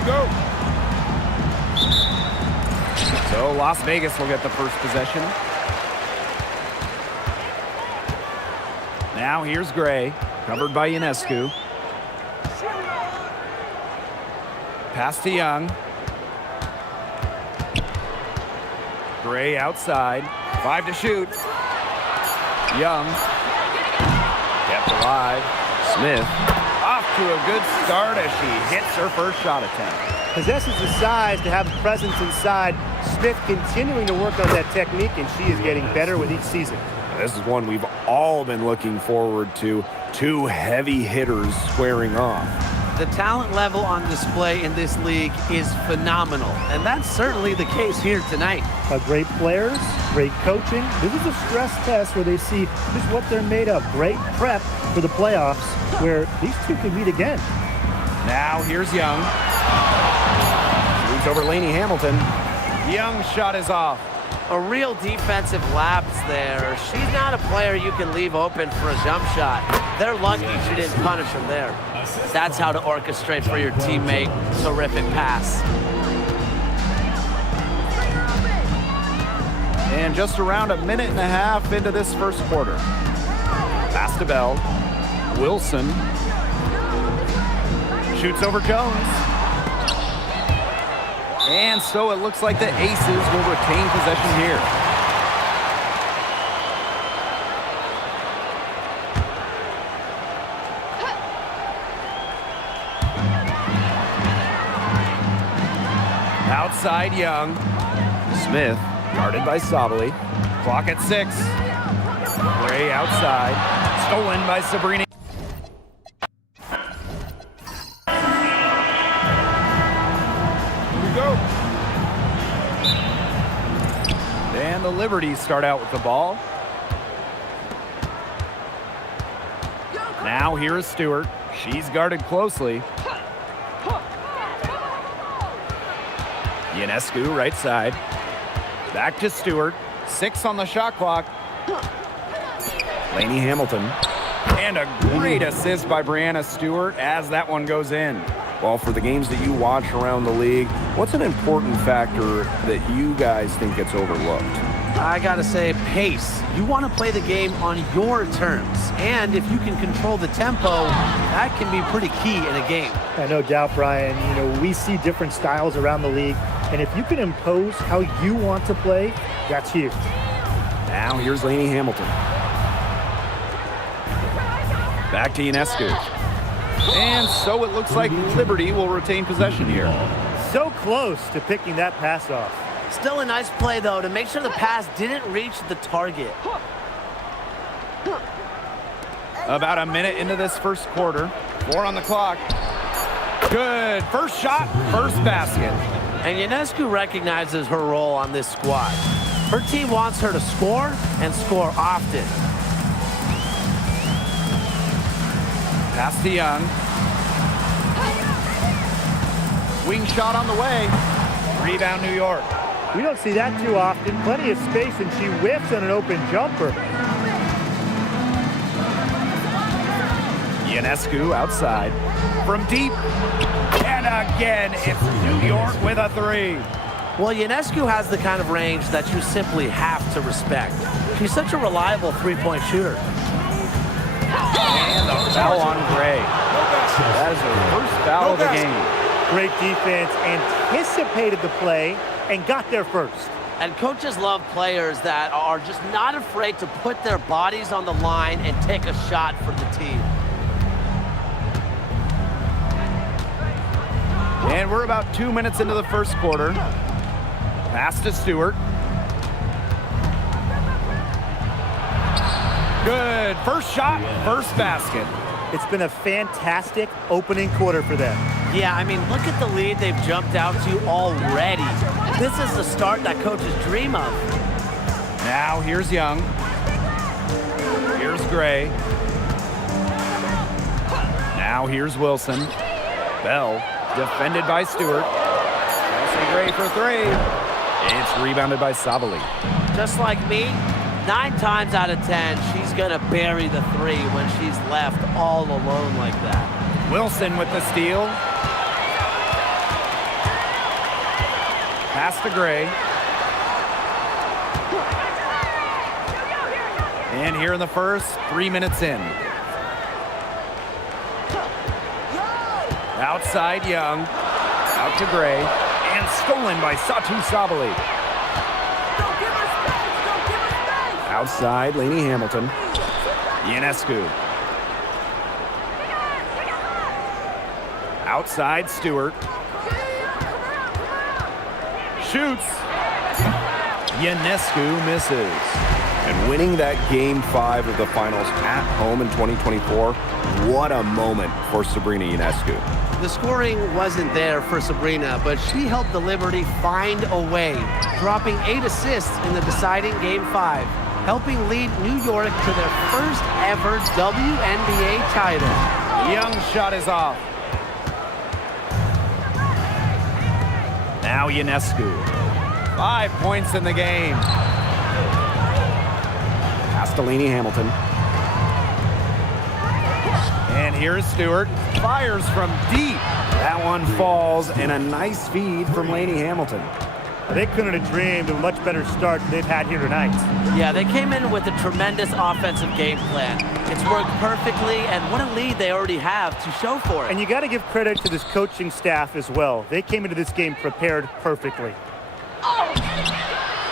we go. So Las Vegas will get the first possession. Now here's Gray, covered by Ionescu. Pass to Young. Gray outside. 5 to shoot. Young. Kept alive. Smith. Off to a good start as she hits her first shot attempt. Possesses the size to have presence inside. Smith continuing to work on that technique, and she is getting better with each season. This is one we've all been looking forward to. 2 heavy hitters squaring off. The talent level on display in this league is phenomenal, and that's certainly the case here tonight. Great players, great coaching. This is a stress test where they see just what they're made of. Great prep for the playoffs where these two can meet again. Now here's Young. Shoots over Lainey Hamilton. Young's shot is off. A real defensive lapse there. She's not a player you can leave open for a jump shot. They're lucky she didn't punish him there. That's how to orchestrate for your teammate. Terrific pass. And just around a minute and a half into this first quarter. Pass to Bell. Wilson. Shoots over Jones. And so it looks like the Aces will retain possession here. Outside Young. Smith, guarded by Sabali. Clock at 6. Gray outside. Stolen by Sabrina. And the Liberties start out with the ball. Now here is Stewart. She's guarded closely. Ionescu right side. Back to Stewart. 6 on the shot clock. Lainey Hamilton. And a great assist by Brianna Stewart as that one goes in. Well, for the games that you watch around the league, what's an important factor that you guys think gets overlooked? I gotta say, pace. You want to play the game on your terms. And if you can control the tempo, that can be pretty key in a game. No doubt, Brian. You know, we see different styles around the league. And if you can impose how you want to play, that's huge. Now here's Lainey Hamilton. Back to Ionescu. And so it looks like Liberty will retain possession here. So close to picking that pass off. Still a nice play, though, to make sure the pass didn't reach the target. About a minute into this first quarter. 4 on the clock. Good. First shot, first basket. And Ionescu recognizes her role on this squad. Her team wants her to score and score often. Pass to Young. Wing shot on the way. Rebound, New York. We don't see that too often. Plenty of space, and she whiffs on an open jumper. Ionescu outside. From deep. And again, it's New York with a 3. Well, Ionescu has the kind of range that you simply have to respect. She's such a reliable three-point shooter. And the foul on Gray. That is her first foul of the game. Great defense, anticipated the play, and got there first. And coaches love players that are just not afraid to put their bodies on the line and take a shot for the team. And we're about 2 minutes into the first quarter. Pass to Stewart. Good. First shot, first basket. It's been a fantastic opening quarter for them. Yeah, I mean, look at the lead they've jumped out to already. This is the start that coaches dream of. Now here's Young. Here's Gray. Now here's Wilson. Bell, defended by Stewart. Chelsea Gray for 3. It's rebounded by Sabali. Just like me, 9 times out of 10, she's going to bury the 3 when she's left all alone like that. Wilson with the steal. Pass to Gray. And here in the first, 3 minutes in. Outside Young. Out to Gray. And stolen by Satu Sabali. Outside, Lainey Hamilton. Ionescu. Outside, Stewart. Shoots. Ionescu misses. And winning that Game 5 of the finals at home in 2024, what a moment for Sabrina Ionescu. The scoring wasn't there for Sabrina, but she helped the Liberty find a way, dropping 8 assists in the deciding Game 5, helping lead New York to their first ever WNBA title. Young's shot is off. Now Ionescu. 5 points in the game. Castellini Hamilton. And here's Stewart. Fires from deep. That one falls, and a nice feed from Lainey Hamilton. They couldn't have dreamed of a much better start than they've had here tonight. Yeah, they came in with a tremendous offensive game plan. It's worked perfectly, and what a lead they already have to show for it. And you got to give credit to this coaching staff as well. They came into this game prepared perfectly.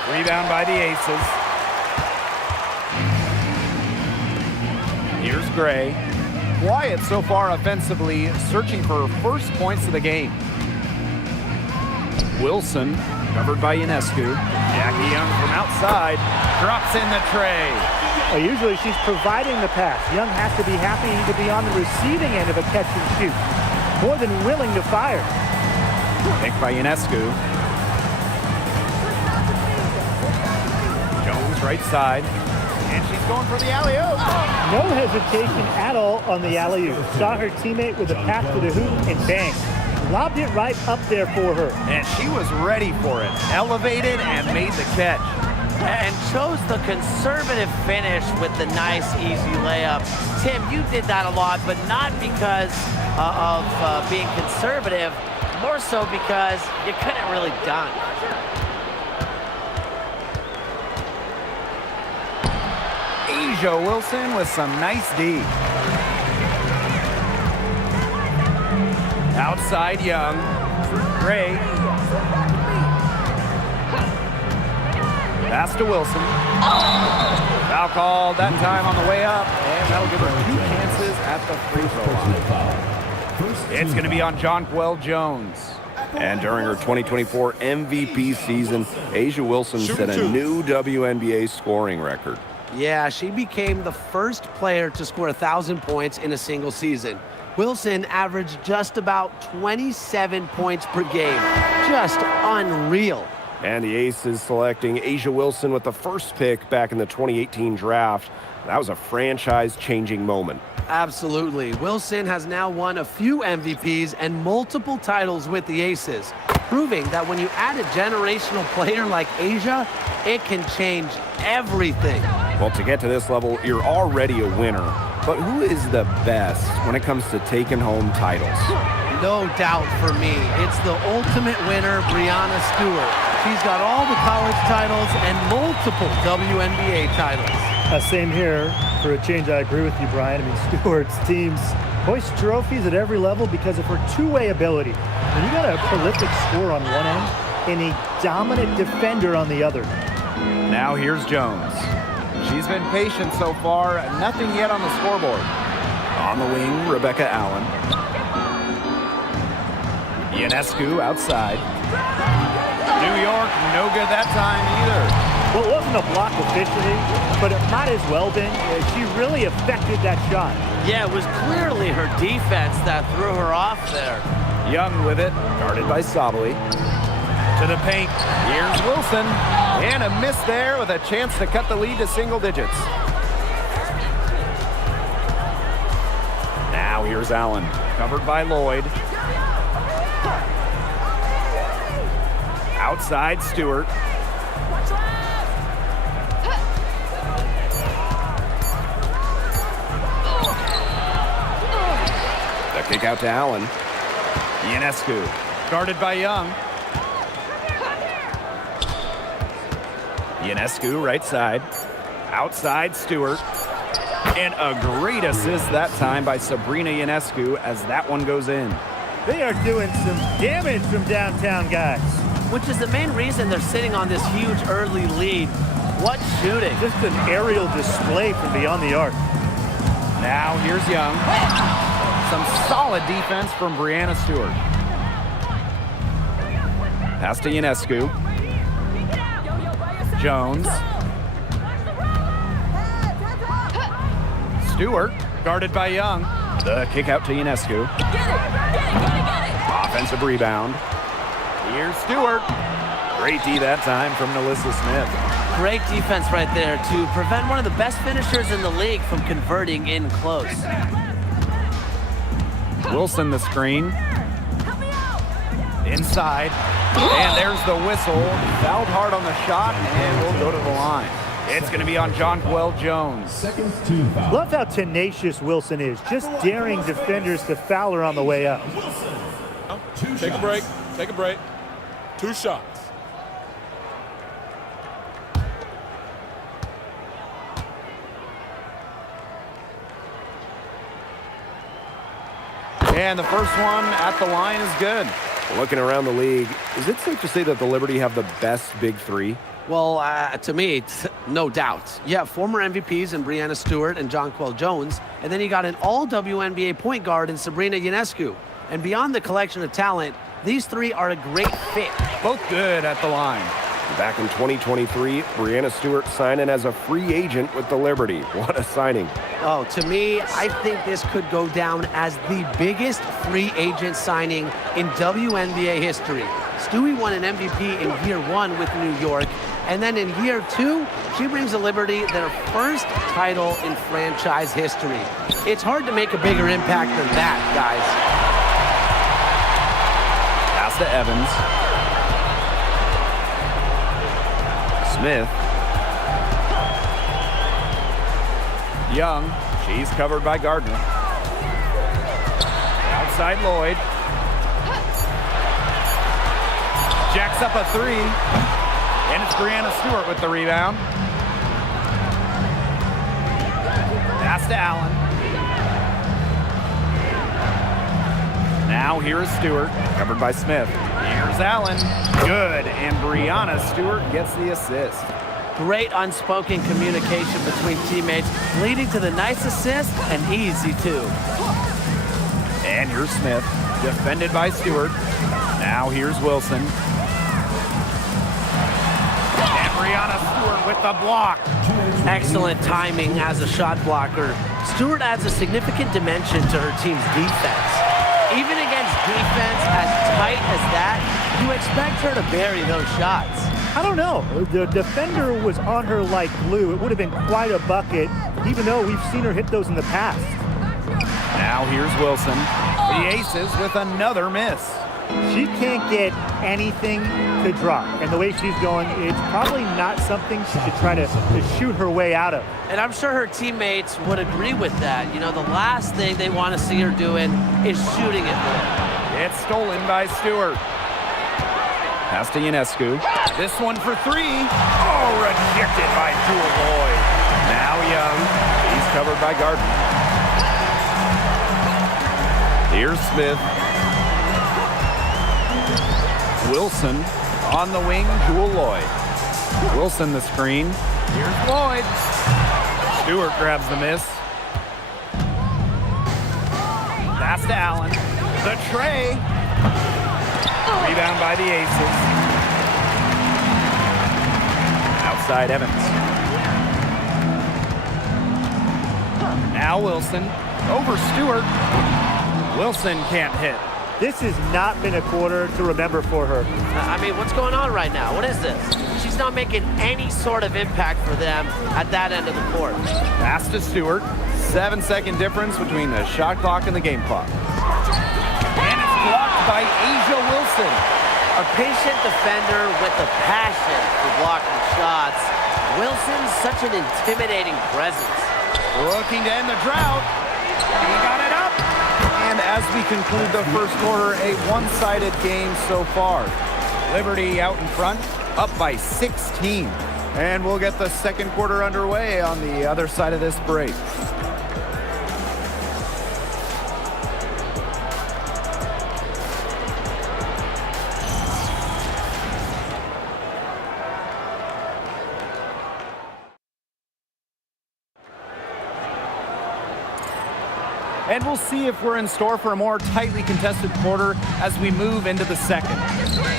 Rebound by the Aces. Here's Gray. Quiet so far offensively, searching for first points of the game. Wilson, covered by Ionescu. Jackie Young from outside, drops in the tray. Well, usually she's providing the pass. Young has to be happy to be on the receiving end of a catch and shoot. More than willing to fire. Picked by Ionescu. Jones right side. And she's going for the alley-oop. No hesitation at all on the alley-oop. Saw her teammate with a pass to the hoop and bang. Lobbed it right up there for her. And she was ready for it. Elevated and made the catch. And chose the conservative finish with the nice, easy layup. Tim, you did that a lot, but not because of being conservative, more so because you couldn't really dunk. Asia Wilson with some nice D. Outside Young. Gray. Pass to Wilson. Foul called that time on the way up, and that'll give her 2 chances at the free throw line. It's going to be on Jonquel Jones. And during her 2024 MVP season, Asia Wilson set a new WNBA scoring record. Yeah, she became the first player to score 1,000 points in a single season. Wilson averaged just about 27 points per game. Just unreal. And the Aces selecting Asia Wilson with the first pick back in the 2018 draft. That was a franchise-changing moment. Absolutely. Wilson has now won a few MVPs and multiple titles with the Aces, proving that when you add a generational player like Asia, it can change everything. Well, to get to this level, you're already a winner. But who is the best when it comes to taking home titles? No doubt for me, it's the ultimate winner, Breanna Stewart. She's got all the college titles and multiple WNBA titles. Same here. For a change, I agree with you, Brian. I mean, Stewart's teams hoist trophies at every level because of her two-way ability. When you got a prolific scorer on one end and a dominant defender on the other. Now here's Jones. She's been patient so far, nothing yet on the scoreboard. On the wing, Rebecca Allen. Ionescu outside. New York, no good that time either. Well, it wasn't a block officially, but it might as well been. She really affected that shot. Yeah, it was clearly her defense that threw her off there. Young with it, guarded by Sabali. To the paint, here's Wilson. And a miss there with a chance to cut the lead to single digits. Now here's Allen, covered by Lloyd. Outside Stewart. The kick out to Allen. Ionescu, guarded by Young. Ionescu right side. Outside Stewart. And a great assist that time by Sabrina Ionescu as that one goes in. They are doing some damage from downtown, guys. Which is the main reason they're sitting on this huge early lead. What shooting. Just an aerial display from beyond the arc. Now here's Young. Some solid defense from Brianna Stewart. Pass to Ionescu. Jones. Stewart, guarded by Young. The kick out to Ionescu. Offensive rebound. Here's Stewart. Great D that time from Nalissa Smith. Great defense right there to prevent one of the best finishers in the league from converting in close. Wilson the screen. Inside. And there's the whistle. Fouled hard on the shot and will go to the line. It's going to be on Jonquel Jones. Love how tenacious Wilson is, just daring defenders to foul her on the way up. Take a break. Take a break. 2 shots. And the first one at the line is good. Looking around the league, is it safe to say that the Liberty have the best big three? Well, to me, it's no doubt. You have former MVPs in Brianna Stewart and Jonquel Jones, and then you got an all-WNBA point guard in Sabrina Ionescu. And beyond the collection of talent, these three are a great fit. Both good at the line. Back in 2023, Brianna Stewart signing as a free agent with the Liberty. What a signing. Oh, to me, I think this could go down as the biggest free agent signing in WNBA history. Stewie won an MVP in year 1 with New York, and then in year 2, she brings the Liberty their first title in franchise history. It's hard to make a bigger impact than that, guys. Pass to Evans. Smith. Young. She's covered by Gardner. Outside Lloyd. Jacks up a 3. And it's Brianna Stewart with the rebound. Pass to Allen. Now here's Stewart, covered by Smith. Here's Allen. Good, and Brianna Stewart gets the assist. Great unspoken communication between teammates, leading to the nice assist and easy too. And here's Smith, defended by Stewart. Now here's Wilson. And Brianna Stewart with the block. Excellent timing as a shot blocker. Stewart adds a significant dimension to her team's defense. Even against defense as tight as that, you expect her to bury those shots. I don't know. The defender was on her like glue. It would have been quite a bucket, even though we've seen her hit those in the past. Now here's Wilson. The Aces with another miss. She can't get anything to drop. And the way she's going, it's probably not something she should try to shoot her way out of. And I'm sure her teammates would agree with that. You know, the last thing they want to see her doing is shooting it more. It's stolen by Stewart. Pass to Ionescu. This one for 3. Oh, rejected by Jewel Lloyd. Now Young. He's covered by Gardner. Here's Smith. Wilson on the wing, Jewel Lloyd. Wilson the screen. Here's Lloyd. Stewart grabs the miss. Pass to Allen. The tray. Rebound by the Aces. Outside Evans. Now Wilson. Over Stewart. Wilson can't hit. This has not been a quarter to remember for her. I mean, what's going on right now? What is this? She's not making any sort of impact for them at that end of the court. Pass to Stewart. 7-second difference between the shot clock and the game clock. And it's blocked by Asia Wilson. A patient defender with a passion for blocking shots. Wilson's such an intimidating presence. Looking to end the drought. He got it up. And as we conclude the first quarter, a one-sided game so far. Liberty out in front, up by 16. And we'll get the second quarter underway on the other side of this break. And we'll see if we're in store for a more tightly contested quarter as we move into the second.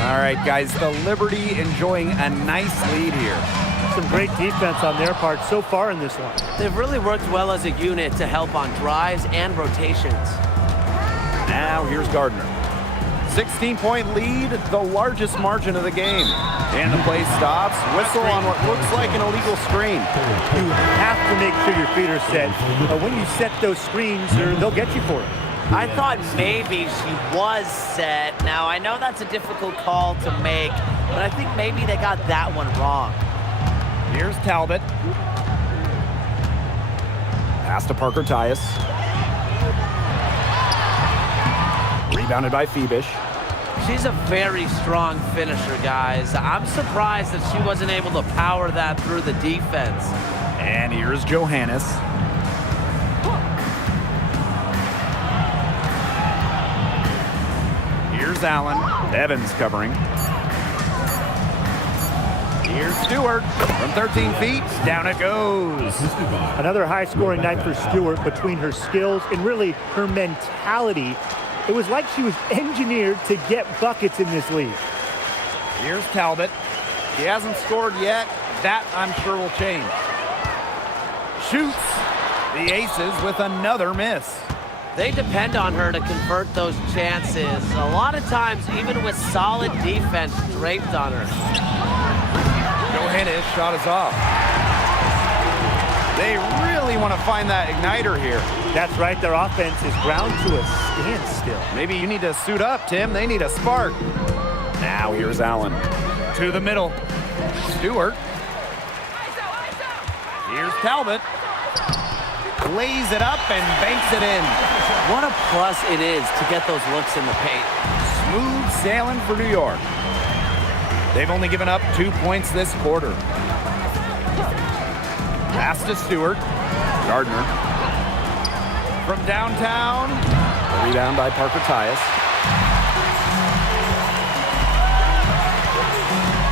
All right, guys, the Liberty enjoying a nice lead here. Some great defense on their part so far in this one. They've really worked well as a unit to help on drives and rotations. Now here's Gardner. 16-point lead, the largest margin of the game. And the play stops. Whistle on what looks like an illegal screen. You have to make sure your feet are set. But when you set those screens, they'll get you for it. I thought maybe she was set. Now, I know that's a difficult call to make, but I think maybe they got that one wrong. Here's Talbot. Pass to Parker Tyus. Rebounded by Phoebish. She's a very strong finisher, guys. I'm surprised that she wasn't able to power that through the defense. And here's Johannes. Here's Allen. Evans covering. Here's Stewart. From 13 feet, down it goes. Another high-scoring night for Stewart. Between her skills and really her mentality, it was like she was engineered to get buckets in this league. Here's Talbot. He hasn't scored yet. That, I'm sure, will change. Shoots. The Aces with another miss. They depend on her to convert those chances. A lot of times, even with solid defense draped on her. Johannes shot is off. They really want to find that igniter here. That's right. Their offense is ground to a standstill. Maybe you need to suit up, Tim. They need a spark. Now here's Allen. To the middle. Stewart. Here's Talbot. Lays it up and banks it in. What a plus it is to get those looks in the paint. Smooth sailing for New York. They've only given up 2 points this quarter. Pass to Stewart. Gardner. From downtown. A rebound by Parker Tyus.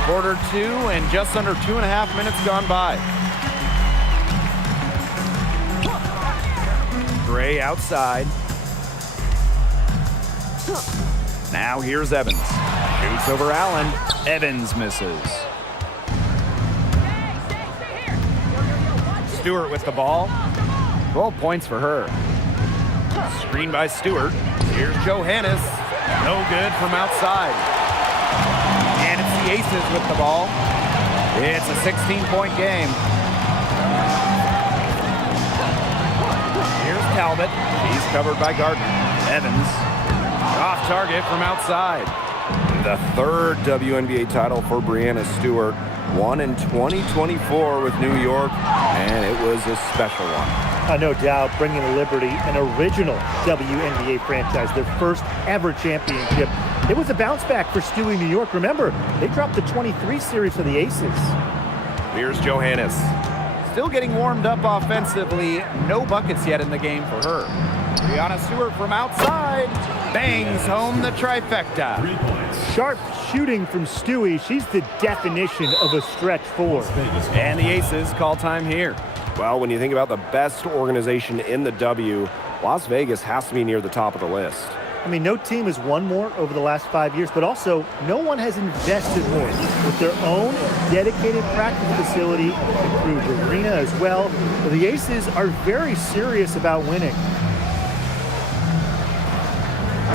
Quarter 2 and just under 2.5 minutes gone by. Gray outside. Now here's Evans. Shoots over Allen. Evans misses. Stewart with the ball. 12 points for her. Screen by Stewart. Here's Johannes. No good from outside. And it's the Aces with the ball. It's a 16-point game. Here's Talbot. He's covered by Gardner. Evans. Off target from outside. The third WNBA title for Breanna Stewart. Won in 2024 with New York, and it was a special one. No doubt, bringing Liberty an original WNBA franchise, their first ever championship. It was a bounce back for Stewie New York. Remember, they dropped the 23 series for the Aces. Here's Johannes. Still getting warmed up offensively. No buckets yet in the game for her. Breanna Stewart from outside. Bangs home the trifecta. Sharp shooting from Stewie. She's the definition of a stretch four. And the Aces call time here. Well, when you think about the best organization in the W, Las Vegas has to be near the top of the list. I mean, no team has won more over the last 5 years, but also no one has invested more with their own dedicated practice facility, improved arena as well. The Aces are very serious about winning.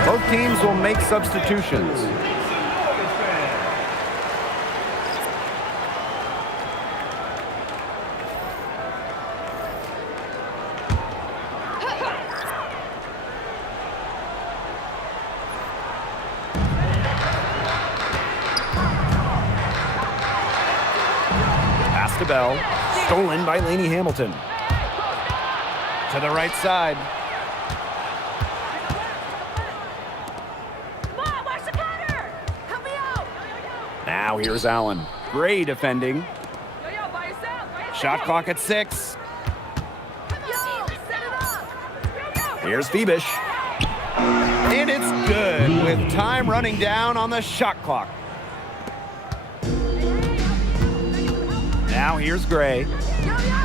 Both teams will make substitutions. Pass to Bell. Stolen by Lainey Hamilton. To the right side. Now here's Allen. Gray defending. Shot clock at 6. Here's Phoebish. And it's good with time running down on the shot clock. Now here's Gray.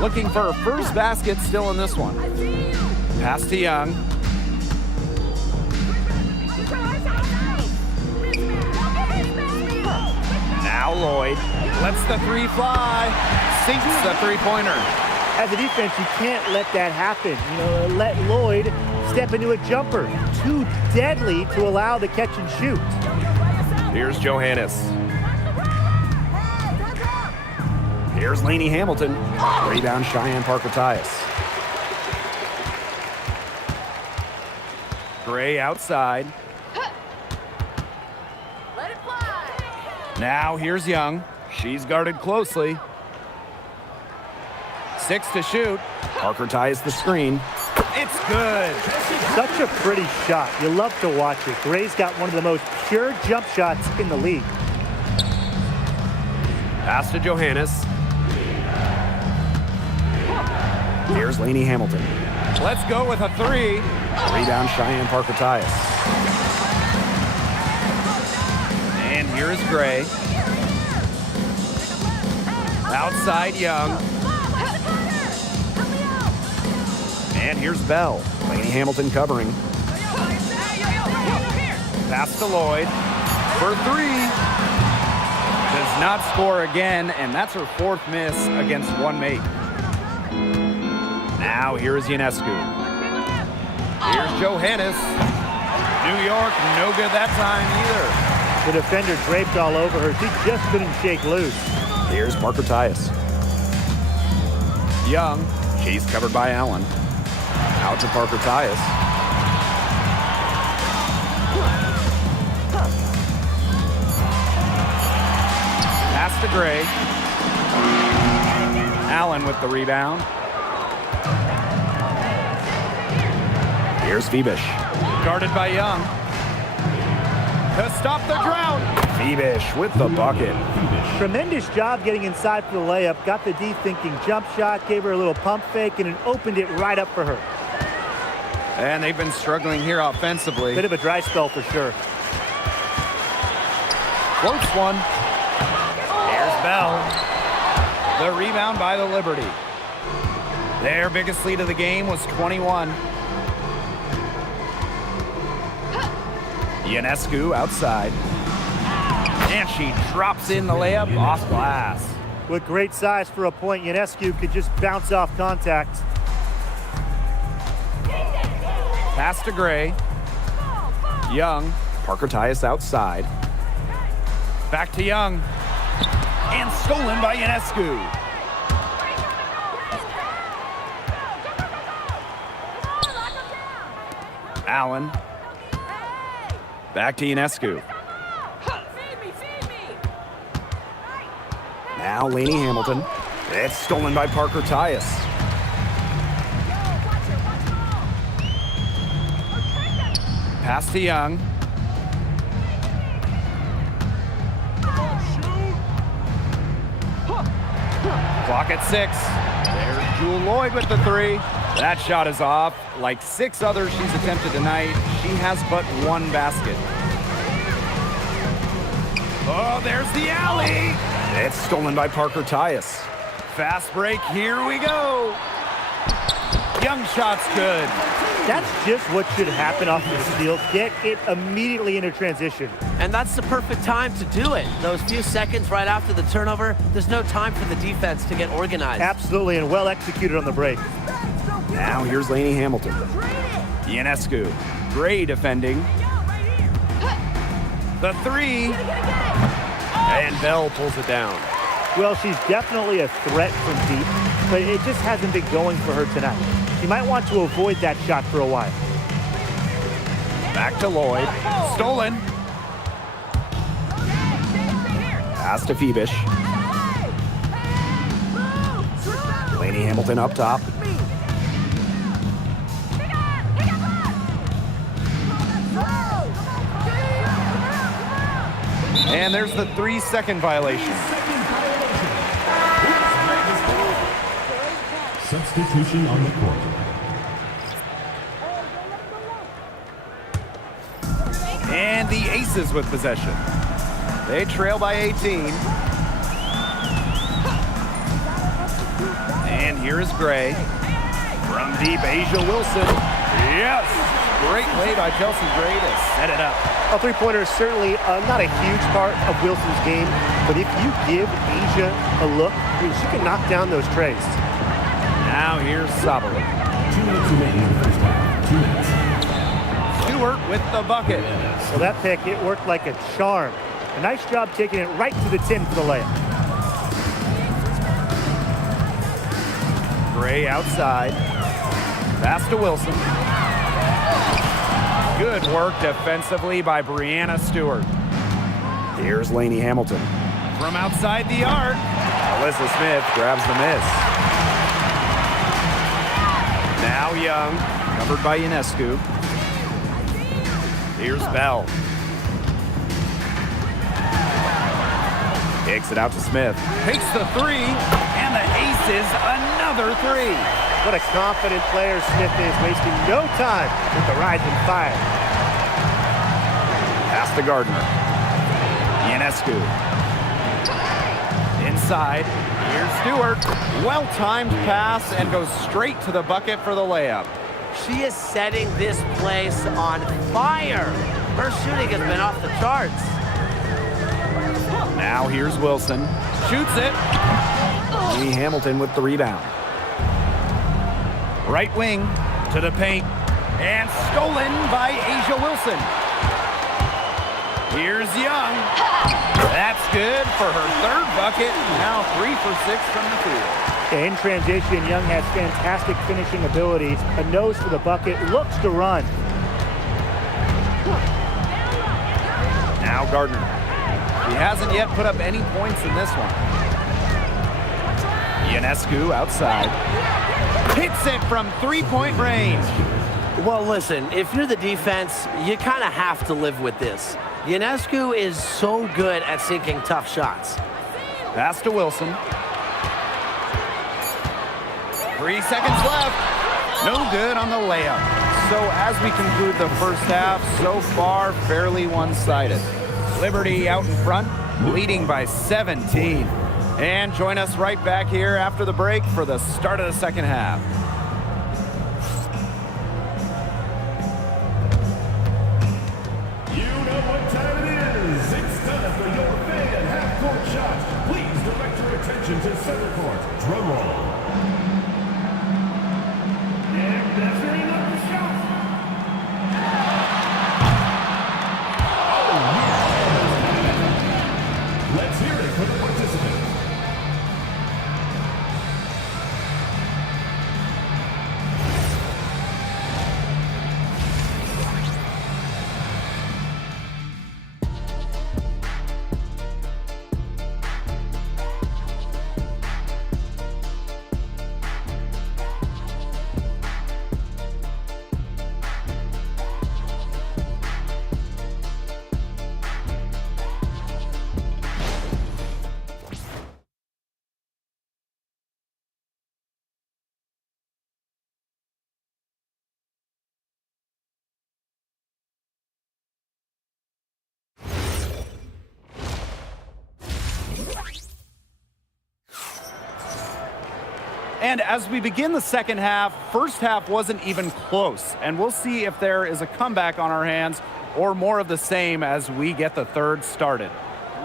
Looking for her first basket still in this one. Pass to Young. Now Lloyd lets the 3 fly. Sinks the 3-pointer. As a defense, you can't let that happen. Let Lloyd step into a jumper. Too deadly to allow the catch and shoot. Here's Johannes. Here's Lainey Hamilton. Rebound Cheyenne Parker-Tyus. Gray outside. Let it fly. Now here's Young. She's guarded closely. 6 to shoot. Parker-Tyus the screen. It's good. Such a pretty shot. You love to watch it. Gray's got one of the most pure jump shots in the league. Pass to Johannes. Here's Lainey Hamilton. Let's go with a 3. Rebound Cheyenne Parker-Tyus. And here's Gray. Outside Young. And here's Bell. Lainey Hamilton covering. Pass to Lloyd for 3. Does not score again, and that's her 4th miss against one mate. Now here's Ionescu. Here's Johannes. New York, no good that time either. The defender draped all over her. She just couldn't shake loose. Here's Parker-Tyus. Young, she's covered by Allen. Out to Parker-Tyus. Pass to Gray. Allen with the rebound. Here's Phoebish. Guarded by Young. To stop the drought. Phoebish with the bucket. Tremendous job getting inside for the layup. Got the D thinking jump shot, gave her a little pump fake, and it opened it right up for her. And they've been struggling here offensively. Bit of a dry spell for sure. Close one. Here's Bell. The rebound by the Liberty. Their biggest lead of the game was 21. Ionescu outside. And she drops in the layup off glass. With great size for a point, Ionescu could just bounce off contact. Pass to Gray. Young. Parker-Tyus outside. Back to Young. And stolen by Ionescu. Allen. Back to Ionescu. Now Lainey Hamilton. It's stolen by Parker-Tyus. Pass to Young. Clock at 6. There's Jewel Lloyd with the 3. That shot is off. Like 6 others she's attempted tonight, she has but 1 basket. Oh, there's the alley. It's stolen by Parker-Tyus. Fast break, here we go. Young shot's good. That's just what should happen off the steal. Get it immediately into transition. And that's the perfect time to do it. Those few seconds right after the turnover, there's no time for the defense to get organized. Absolutely, and well executed on the break. Now here's Lainey Hamilton. Ionescu. Gray defending. The 3. And Bell pulls it down. Well, she's definitely a threat from deep, but it just hasn't been going for her tonight. She might want to avoid that shot for a while. Back to Lloyd. Stolen. Pass to Phoebish. Lainey Hamilton up top. And there's the 3-second violation. Substitution on the court. And the Aces with possession. They trail by 18. And here is Gray. From deep, Asia Wilson. Yes! Great play by Chelsea Gray to set it up. A three-pointer is certainly not a huge part of Wilson's game, but if you give Asia a look, she can knock down those trays. Now here's Sabali. 2 minutes remaining in the first half. 2 minutes. Stewart with the bucket. Well, that pick, it worked like a charm. A nice job taking it right to the tin for the layup. Gray outside. Pass to Wilson. Good work defensively by Brianna Stewart. Here's Lainey Hamilton. From outside the arc, Alyssa Smith grabs the miss. Now Young, covered by Ionescu. Here's Bell. Kicks it out to Smith. Takes the three, and the Aces another three. What a confident player Smith is, wasting no time with the rising fire. Pass to Gardner. Ionescu. Inside. Here's Stewart. Well-timed pass and goes straight to the bucket for the layup. She is setting this place on fire. Her shooting has been off the charts. Now here's Wilson. Shoots it. Lee Hamilton with the rebound. Right wing to the paint. And stolen by Asia Wilson. Here's Young. That's good for her third bucket. Now 3 for 6 from the field. In transition, Young has fantastic finishing abilities. A nose for the bucket, looks to run. Now Gardner. He hasn't yet put up any points in this one. Ionescu outside. Hits it from three-point range. Well, listen, if you're the defense, you kind of have to live with this. Ionescu is so good at sinking tough shots. Pass to Wilson. 3 seconds left. No good on the layup. So as we conclude the first half, so far fairly one-sided. Liberty out in front, leading by 17. And join us right back here after the break for the start of the second half. You know what time it is. It's time for your fan half-court shot. Please direct your attention to center court. Drum roll. And measuring up the shot. Oh, yeah. Let's hear it for the participants. And as we begin the second half, first half wasn't even close. And we'll see if there is a comeback on our hands or more of the same as we get the third started.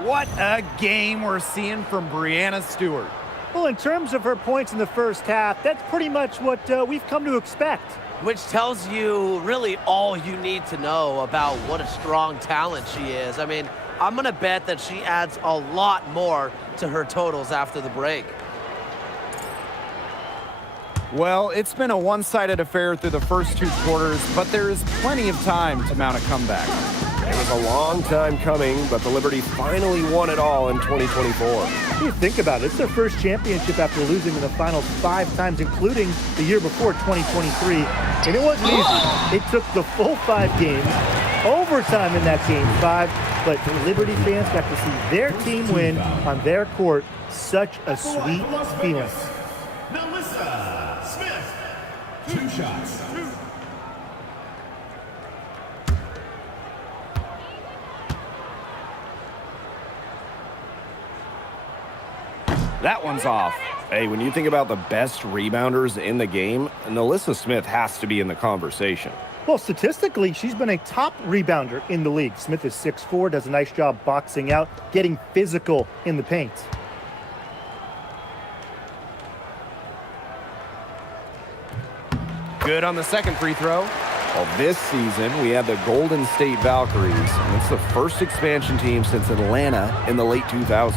What a game we're seeing from Brianna Stewart. Well, in terms of her points in the first half, that's pretty much what we've come to expect. Which tells you really all you need to know about what a strong talent she is. I mean, I'm going to bet that she adds a lot more to her totals after the break. Well, it's been a one-sided affair through the first 2 quarters, but there is plenty of time to mount a comeback. It was a long time coming, but the Liberty finally won it all in 2024. You think about it, it's their first championship after losing in the finals 5 times, including the year before, 2023. And it wasn't easy. It took the full 5 games, overtime in that game 5, but the Liberty fans got to see their team win on their court. Such a sweet feeling. Melissa shots. That one's off. Hey, when you think about the best rebounders in the game, Nalissa Smith has to be in the conversation. Well, statistically, she's been a top rebounder in the league. Smith is 6'4", does a nice job boxing out, getting physical in the paint. Good on the second free throw. Well, this season, we have the Golden State Valkyries, and it's the first expansion team since Atlanta in the late 2000s.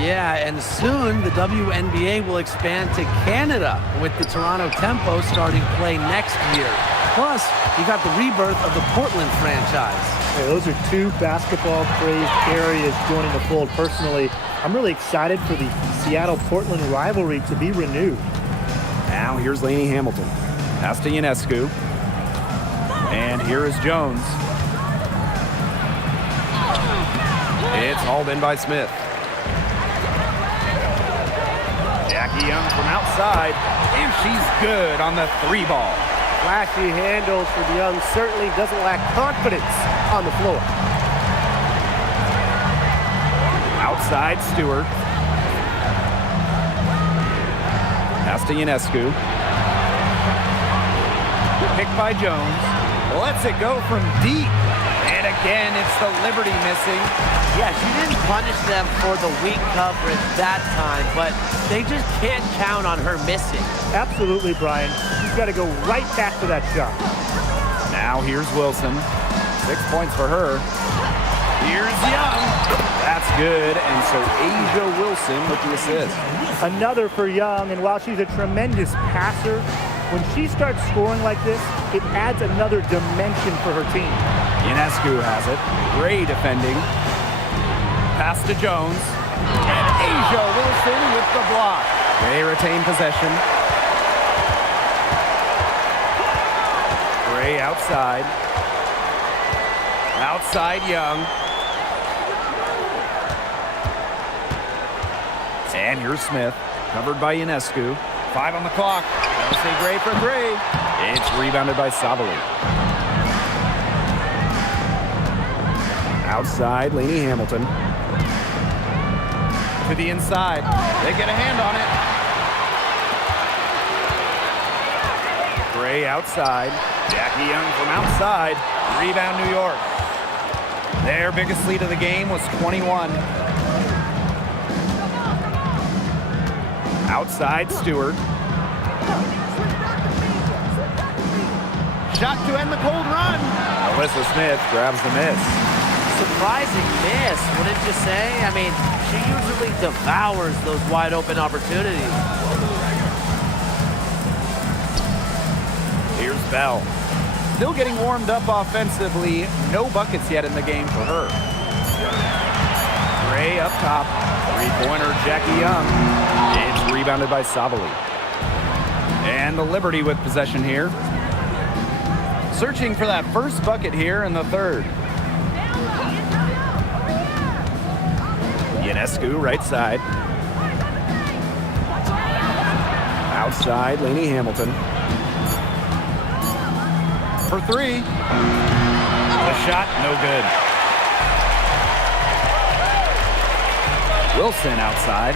Yeah, and soon the WNBA will expand to Canada with the Toronto Tempo starting play next year. Plus, you got the rebirth of the Portland franchise. Hey, those are two basketball-crazed areas joining the fold. Personally, I'm really excited for the Seattle-Portland rivalry to be renewed. Now here's Lainey Hamilton. Pass to Ionescu. And here is Jones. It's hauled in by Smith. Jackie Young from outside, and she's good on the three ball. Flashy handles for the Young, certainly doesn't lack confidence on the floor. Outside, Stewart. Pass to Ionescu. Picked by Jones. Lets it go from deep. And again, it's the Liberty missing. Yeah, she didn't punish them for the weak coverage that time, but they just can't count on her missing. Absolutely, Brian. She's got to go right back to that shot. Now here's Wilson. 6 points for her. Here's Young. That's good, and so Asia Wilson with the assist. Another for Young, and while she's a tremendous passer, when she starts scoring like this, it adds another dimension for her team. Ionescu has it. Gray defending. Pass to Jones. And Asia Wilson with the block. They retain possession. Gray outside. Outside Young. And here's Smith. Covered by Ionescu. 5 on the clock. Don't say Gray for 3. It's rebounded by Savali. Outside, Lainey Hamilton. To the inside. They get a hand on it. Gray outside. Jackie Young from outside. Rebound, New York. Their biggest lead of the game was 21. Outside, Stewart. Shot to end the cold run. Alyssa Smith grabs the miss. Surprising miss, wouldn't you say? I mean, she usually devours those wide open opportunities. Here's Bell. Still getting warmed up offensively. No buckets yet in the game for her. Gray up top. Three-pointer, Jackie Young. It's rebounded by Savali. And the Liberty with possession here. Searching for that first bucket here in the third. Ionescu, right side. Outside, Lainey Hamilton. For 3. The shot, no good. Wilson outside.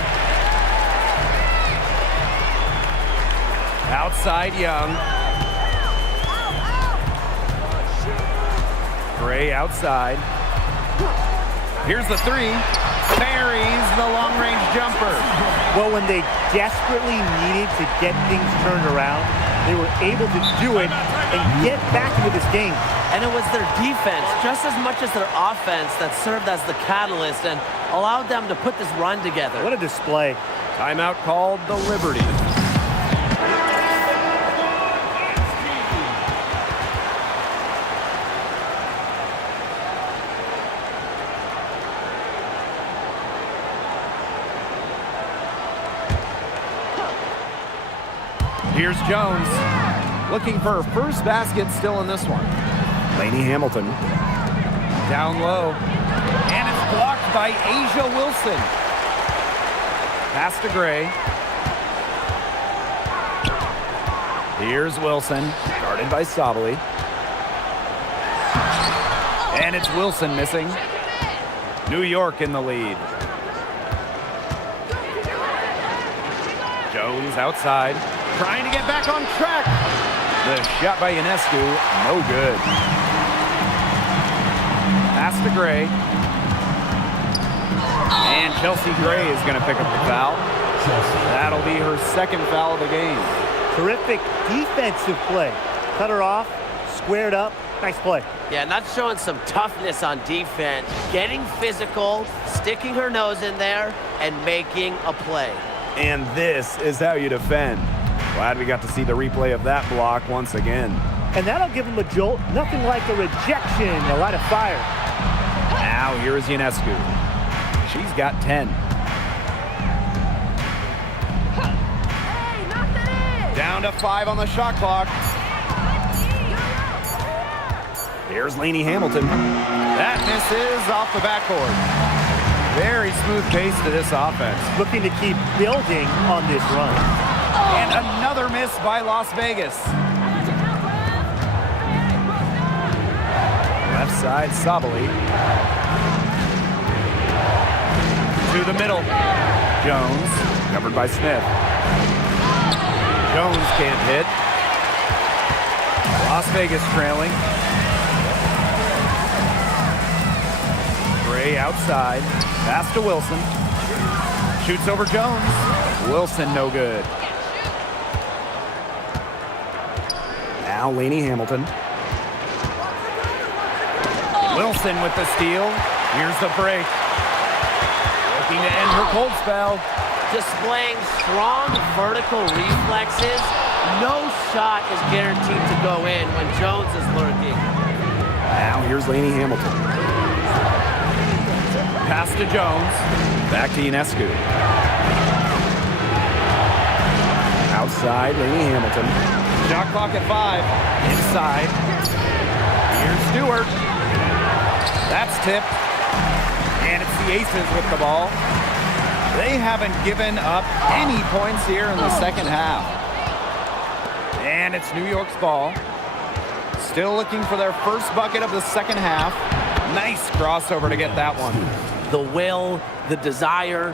Outside, Young. Gray outside. Here's the 3. Buries the long-range jumper. Well, when they desperately needed to get things turned around, they were able to do it and get back into this game. And it was their defense, just as much as their offense, that served as the catalyst and allowed them to put this run together. What a display. Timeout called the Liberty. Here's Jones, looking for her first basket still in this one. Lainey Hamilton. Down low, and it's blocked by Asia Wilson. Pass to Gray. Here's Wilson, guarded by Sabali. And it's Wilson missing. New York in the lead. Jones outside, trying to get back on track. The shot by Ionescu, no good. Pass to Gray. And Chelsea Gray is going to pick up the foul. That'll be her second foul of the game. Terrific defensive play. Cut her off, squared up. Nice play. Yeah, not showing some toughness on defense. Getting physical, sticking her nose in there, and making a play. And this is how you defend. Glad we got to see the replay of that block once again. And that'll give them a jolt. Nothing like a rejection, a lot of fire. Now here is Ionescu. She's got 10. Down to 5 on the shot clock. Here's Lainey Hamilton. That misses off the backboard. Very smooth pace to this offense. Looking to keep building on this run. And another miss by Las Vegas. Left side, Sabali. To the middle. Jones, covered by Smith. Jones can't hit. Las Vegas trailing. Gray outside. Pass to Wilson. Shoots over Jones. Wilson no good. Now Lainey Hamilton. Wilson with the steal. Here's the break. Looking to end her cold spell. Displaying strong vertical reflexes. No shot is guaranteed to go in when Jones is lurking. Now here's Lainey Hamilton. Pass to Jones. Back to Ionescu. Outside, Lainey Hamilton. Shot clock at 5. Inside. Here's Stewart. That's tipped. And it's the Aces with the ball. They haven't given up any points here in the second half. And it's New York's ball. Still looking for their first bucket of the second half. Nice crossover to get that one. The will, the desire.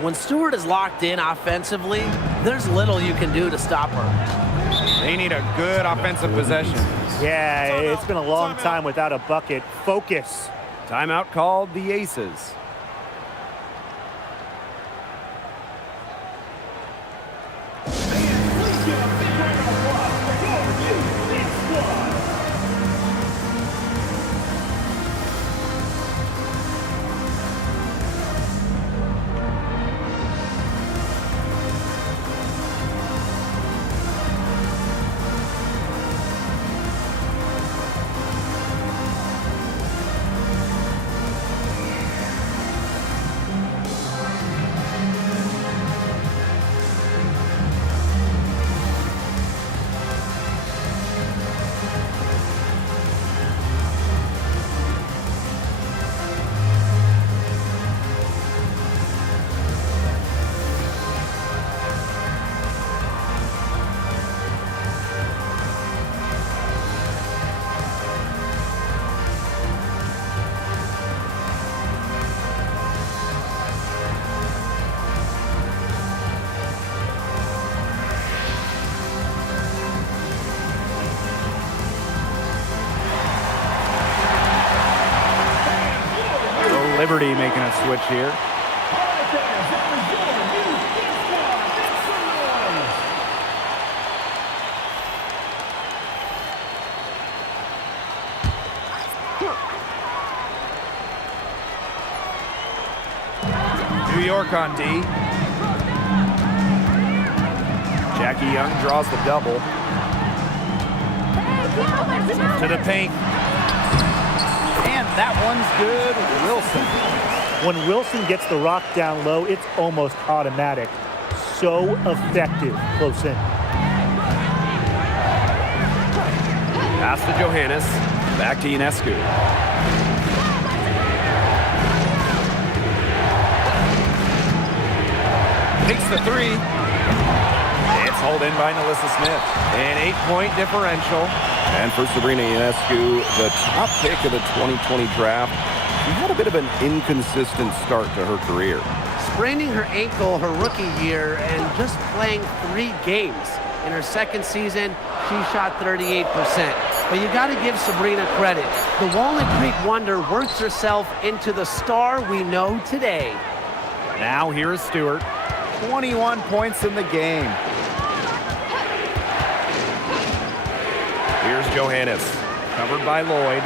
When Stewart is locked in offensively, there's little you can do to stop her. They need a good offensive possession. Yeah, it's been a long time without a bucket. Focus. Timeout called the Aces. Liberty making a switch here. New York on D. Jackie Young draws the double. To the paint. And that one's good. Wilson. When Wilson gets the rock down low, it's almost automatic. So effective close in. Pass to Johannes. Back to Ionescu. Takes the three. It's hauled in by Melissa Smith. An 8-point differential. And for Sabrina Ionescu, the top pick of the 2020 draft, she had a bit of an inconsistent start to her career. Spraining her ankle her rookie year and just playing 3 games. In her second season, she shot 38%. But you got to give Sabrina credit. The Walnut Creek Wonder works herself into the star we know today. Now here is Stewart. 21 points in the game. Here's Johannes. Covered by Lloyd.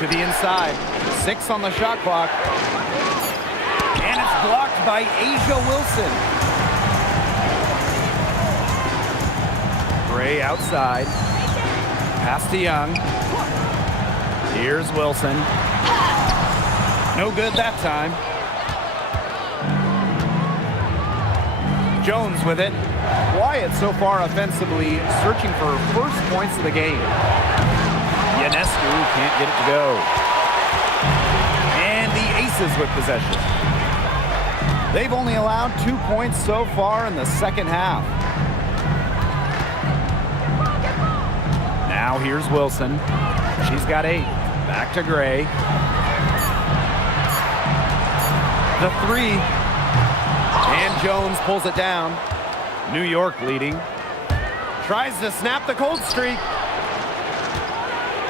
To the inside. 6 on the shot clock. And it's blocked by Asia Wilson. Gray outside. Pass to Young. Here's Wilson. No good that time. Jones with it. Quiet so far offensively, searching for first points of the game. Ionescu can't get it to go. And the Aces with possession. They've only allowed 2 points so far in the second half. Now here's Wilson. She's got 8. Back to Gray. The 3. And Jones pulls it down. New York leading. Tries to snap the cold streak.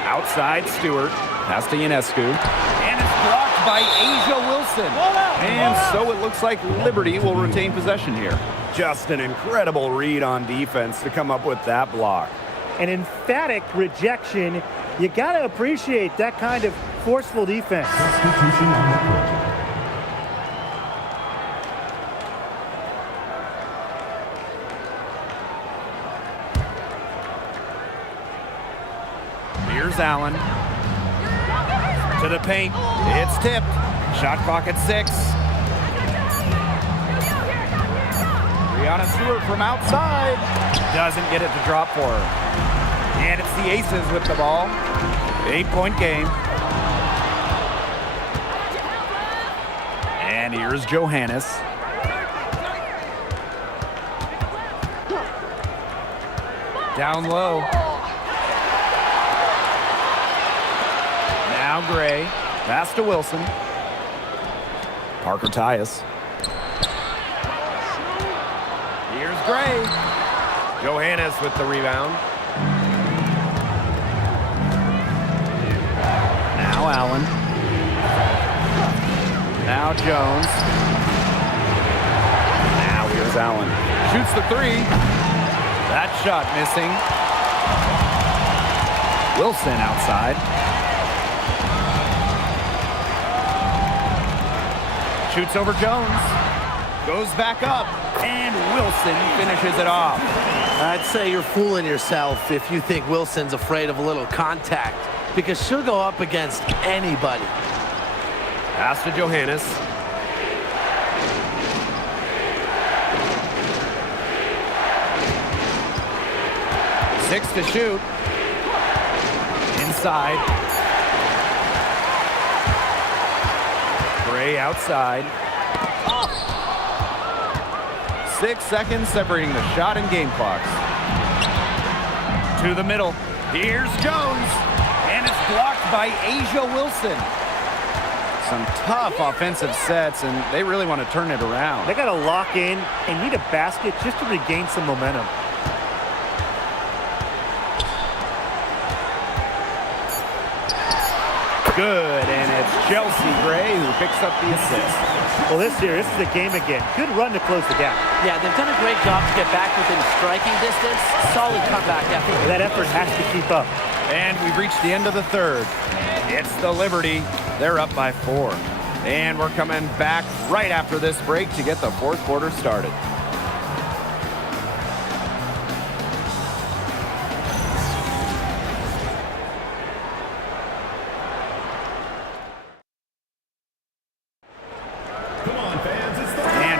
Outside Stewart. Pass to Ionescu. And it's blocked by Asia Wilson. And so it looks like Liberty will retain possession here. Just an incredible read on defense to come up with that block. An emphatic rejection. You got to appreciate that kind of forceful defense. Substitution on the court. Here's Allen. To the paint. It's tipped. Shot clock at 6. Brianna Stewart from outside. Doesn't get it to drop for her. And it's the Aces with the ball. 8-point game. And here's Johannes. Down low. Now Gray. Pass to Wilson. Parker Tyus. Here's Gray. Johannes with the rebound. Now Allen. Now Jones. Now here's Allen. Shoots the 3. That shot missing. Wilson outside. Shoots over Jones. Goes back up. And Wilson finishes it off. I'd say you're fooling yourself if you think Wilson's afraid of a little contact, because she'll go up against anybody. Pass to Johannes. Six to shoot. Inside. Gray outside. 6 seconds separating the shot and game clocks. To the middle. Here's Jones. And it's blocked by Asia Wilson. Some tough offensive sets, and they really want to turn it around. They got to lock in and need a basket just to regain some momentum. Good, and it's Chelsea Gray who picks up the assist. Well, this is the game again. Good run to close the gap. Yeah, they've done a great job to get back within striking distance. Solid comeback effort. That effort has to keep up. And we've reached the end of the third. It's the Liberty. They're up by 4. And we're coming back right after this break to get the fourth quarter started.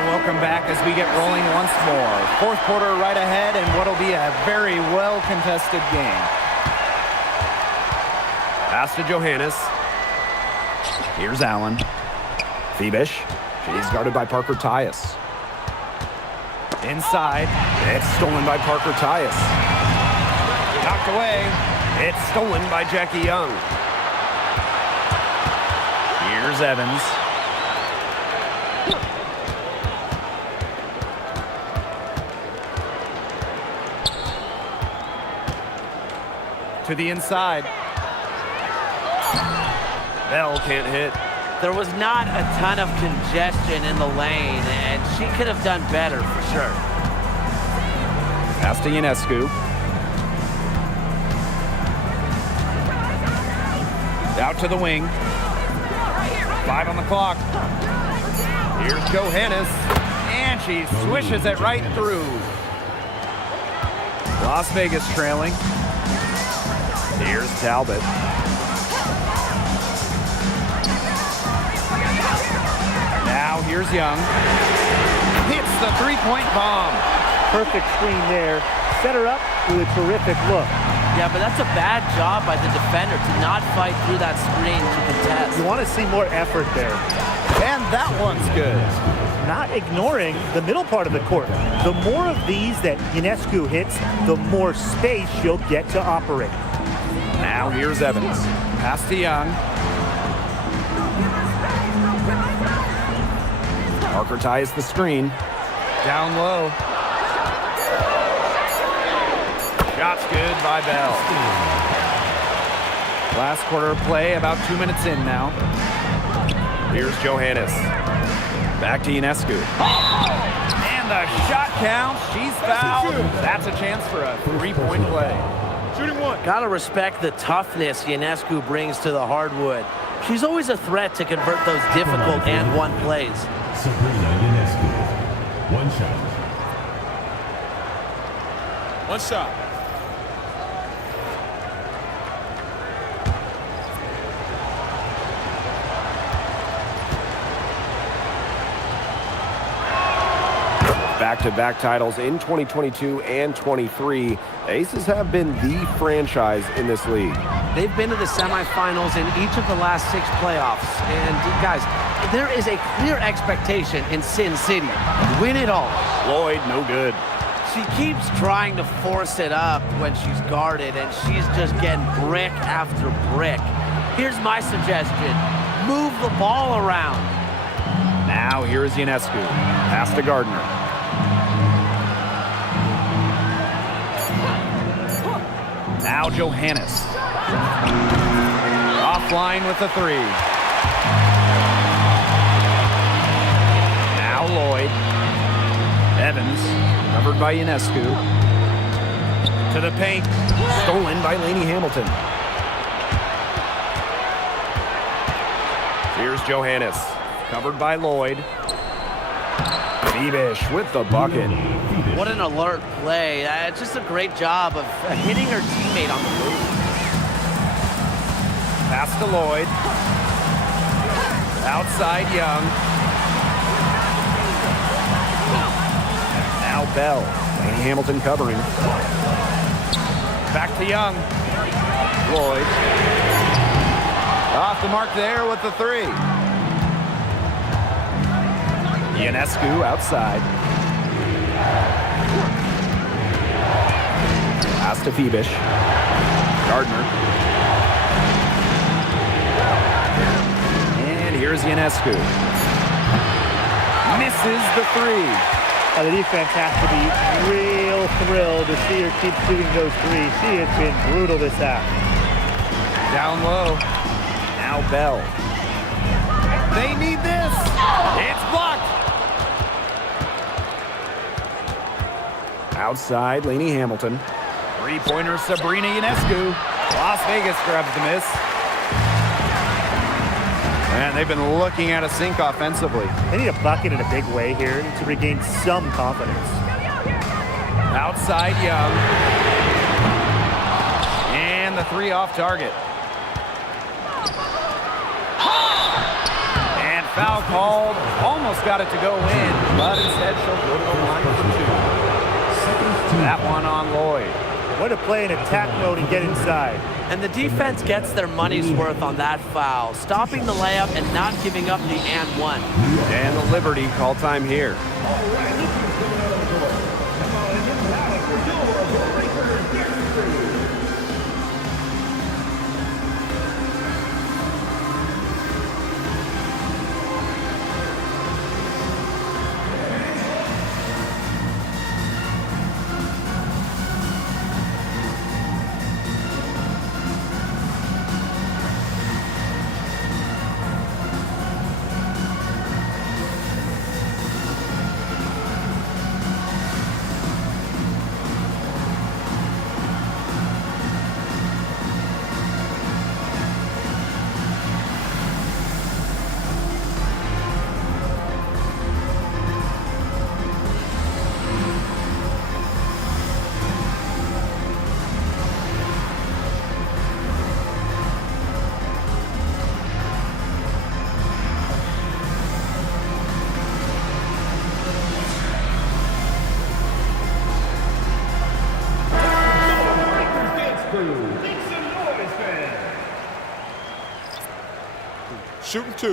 Welcome back as we get rolling once more. Fourth quarter right ahead, and what'll be a very well-contested game. Pass to Johannes. Here's Allen. Phoebish. She's guarded by Parker Tyus. Inside. It's stolen by Parker Tyus. Knocked away. It's stolen by Jackie Young. Here's Evans. To the inside. Bell can't hit. There was not a ton of congestion in the lane, and she could have done better for sure. Pass to Ionescu. Out to the wing. 5 on the clock. Here's Johannes, and she swishes it right through. Las Vegas trailing. Here's Talbot. Now here's Young. Hits the three-point bomb. Perfect screen there. Set her up with a terrific look. Yeah, but that's a bad job by the defender to not fight through that screen to contest. You want to see more effort there. And that one's good. Not ignoring the middle part of the court. The more of these that Ionescu hits, the more space she'll get to operate. Now here's Evans. Pass to Young. Parker Tyus the screen. Down low. Shot's good by Bell. Last quarter of play, about 2 minutes in now. Here's Johannes. Back to Ionescu. And the shot counts. She's fouled. That's a chance for a three-point play. Shooting one. Gotta respect the toughness Ionescu brings to the hardwood. She's always a threat to convert those difficult and-one plays. Sabrina Ionescu. One shot. One shot. Back-to-back titles in 2022 and 23. The Aces have been the franchise in this league. They've been to the semifinals in each of the last 6 playoffs. And guys, there is a clear expectation in Sin City. Win it all. Lloyd, no good. She keeps trying to force it up when she's guarded, and she's just getting brick after brick. Here's my suggestion. Move the ball around. Now here's Ionescu. Pass to Gardner. Now Johannes. Offline with the 3. Now Lloyd. Evans, covered by Ionescu. To the paint. Stolen by Lainey Hamilton. Here's Johannes. Covered by Lloyd. Bebish with the bucket. What an alert play. Just a great job of hitting her teammate on the move. Pass to Lloyd. Outside Young. Now Bell. Lainey Hamilton covering. Back to Young. Lloyd. Off the mark there with the 3. Ionescu outside. Pass to Bebish. Gardner. And here's Ionescu. Misses the 3. The defense has to be real thrilled to see her keep shooting those 3s. She has been brutal this half. Down low. Now Bell. They need this. It's blocked. Outside, Lainey Hamilton. Three-pointer Sabrina Ionescu. Las Vegas grabs the miss. Man, they've been looking at a sink offensively. They need a bucket in a big way here to regain some confidence. Outside Young. And the 3 off target. And foul called. Almost got it to go in, but instead she'll go to the line for 2. That one on Lloyd. Way to play in attack mode and get inside. And the defense gets their money's worth on that foul, stopping the layup and not giving up the and one. And the Liberty call time here. Shooting 2.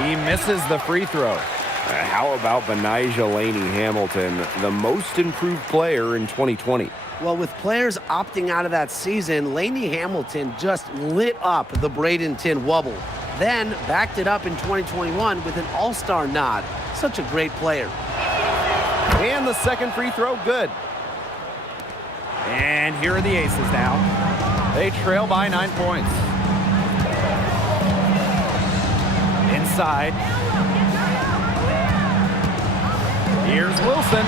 He misses the free throw. How about Benijah Laney Hamilton, the most improved player in 2020? Well, with players opting out of that season, Laney Hamilton just lit up the Bradenton Wubble. Then backed it up in 2021 with an all-star nod. Such a great player. And the second free throw, good. And here are the Aces now. They trail by 9 points. Inside. Here's Wilson.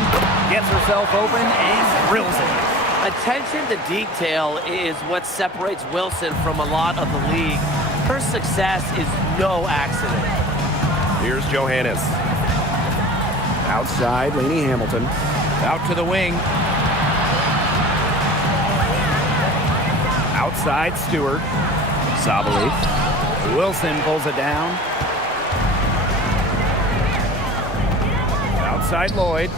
Gets herself open and drills it. Attention to detail is what separates Wilson from a lot of the league. Her success is no accident. Here's Johannes. Outside, Laney Hamilton. Out to the wing. Outside, Stewart. Sabali. Wilson pulls it down. Outside, Lloyd.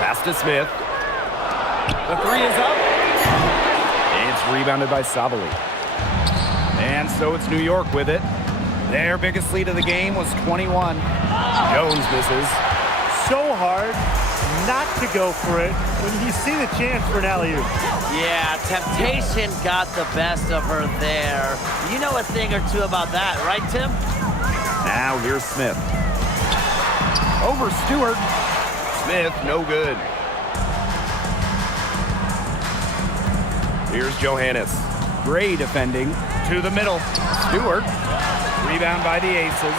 Pass to Smith. The three is up. It's rebounded by Sabali. And so it's New York with it. Their biggest lead of the game was 21. Jones misses. So hard not to go for it when you see the chance for an alley-oop. Yeah, temptation got the best of her there. You know a thing or two about that, right, Tim? Now here's Smith. Over Stewart. Smith, no good. Here's Johannes. Gray defending to the middle. Stewart. Rebound by the Aces.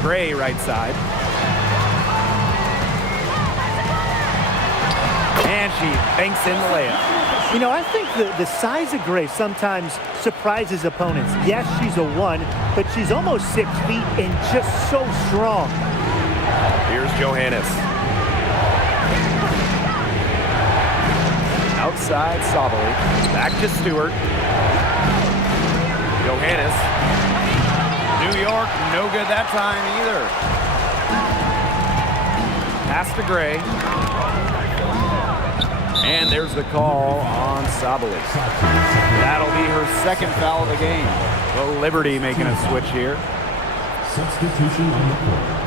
Gray right side. And she banks in the layup. You know, I think the size of Gray sometimes surprises opponents. Yes, she's a 1, but she's almost 6 feet and just so strong. Here's Johannes. Outside, Sabali. Back to Stewart. Johannes. New York, no good that time either. Pass to Gray. And there's the call on Sabali. That'll be her second foul of the game. The Liberty making a switch here. Substitution on the court.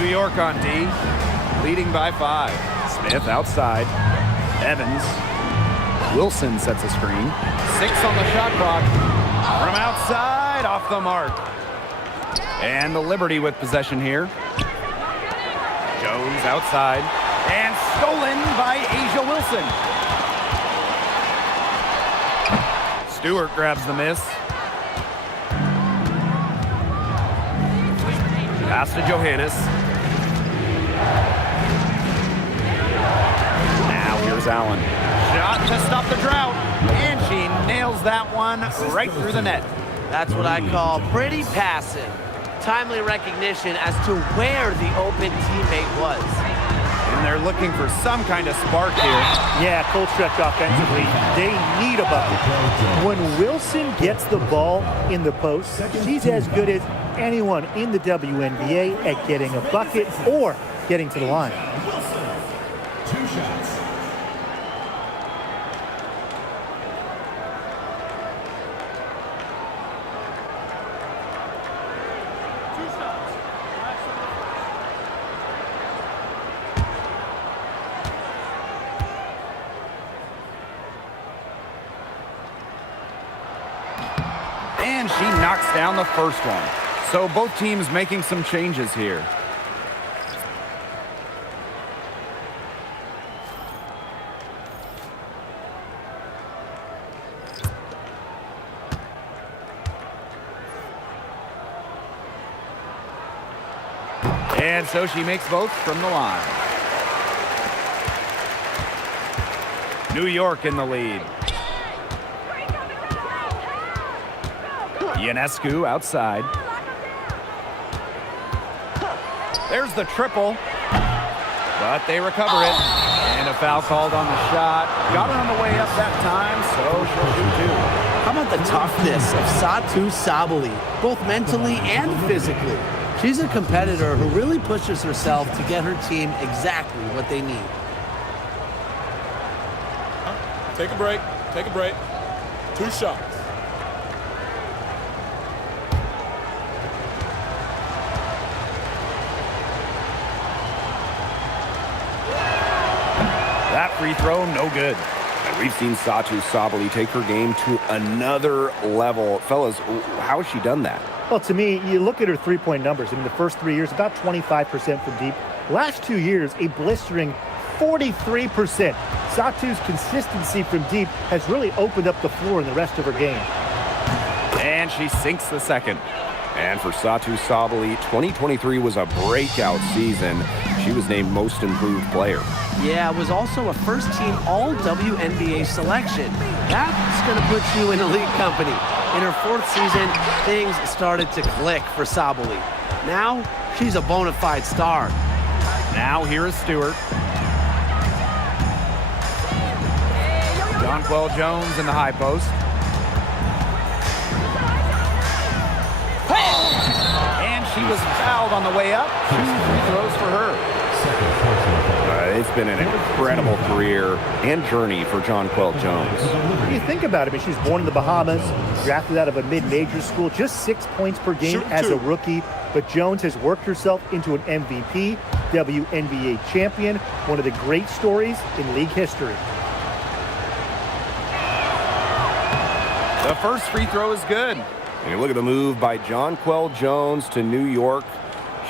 New York on D, leading by 5. Smith outside. Evans. Wilson sets a screen. 6 on the shot clock. From outside, off the mark. And the Liberty with possession here. Jones outside. And stolen by Asia Wilson. Stewart grabs the miss. Pass to Johannes. Now here's Allen. Shot to stop the drought. And she nails that one right through the net. That's what I call pretty passive. Timely recognition as to where the open teammate was. And they're looking for some kind of spark here. Yeah, full stretch offensively. They need a bucket. When Wilson gets the ball in the post, she's as good as anyone in the WNBA at getting a bucket or getting to the line. Wilson, 2 shots. And she knocks down the first one. So both teams making some changes here. And so she makes both from the line. New York in the lead. Ionescu outside. There's the triple, but they recover it. And a foul called on the shot. Got her on the way up that time, so she'll shoot two. How about the toughness of Satou Sabally, both mentally and physically? She's a competitor who really pushes herself to get her team exactly what they need. Take a break. Take a break. 2 shots. That free throw, no good. And we've seen Satou Sabally take her game to another level. Fellas, how has she done that? Well, to me, you look at her three-point numbers. I mean, the first 3 years, about 25% from deep. Last 2 years, a blistering 43%. Satou's consistency from deep has really opened up the floor in the rest of her game. And she sinks the second. And for Satou Sabally, 2023 was a breakout season. She was named Most Improved Player. Yeah, it was also a first-team All-WNBA selection. That's going to put you in elite company. In her 4th season, things started to click for Sabally. Now, she's a bona fide star. Now here is Stewart. Jonquel Jones in the high post. And she was fouled on the way up. 2 free throws for her. It's been an incredible career and journey for Jonquel Jones. When you think about it, I mean, she's born in the Bahamas, drafted out of a mid-major school, just 6 points per game as a rookie. But Jones has worked herself into an MVP, WNBA champion, one of the great stories in league history. The first free throw is good. And look at the move by Jonquel Jones to New York.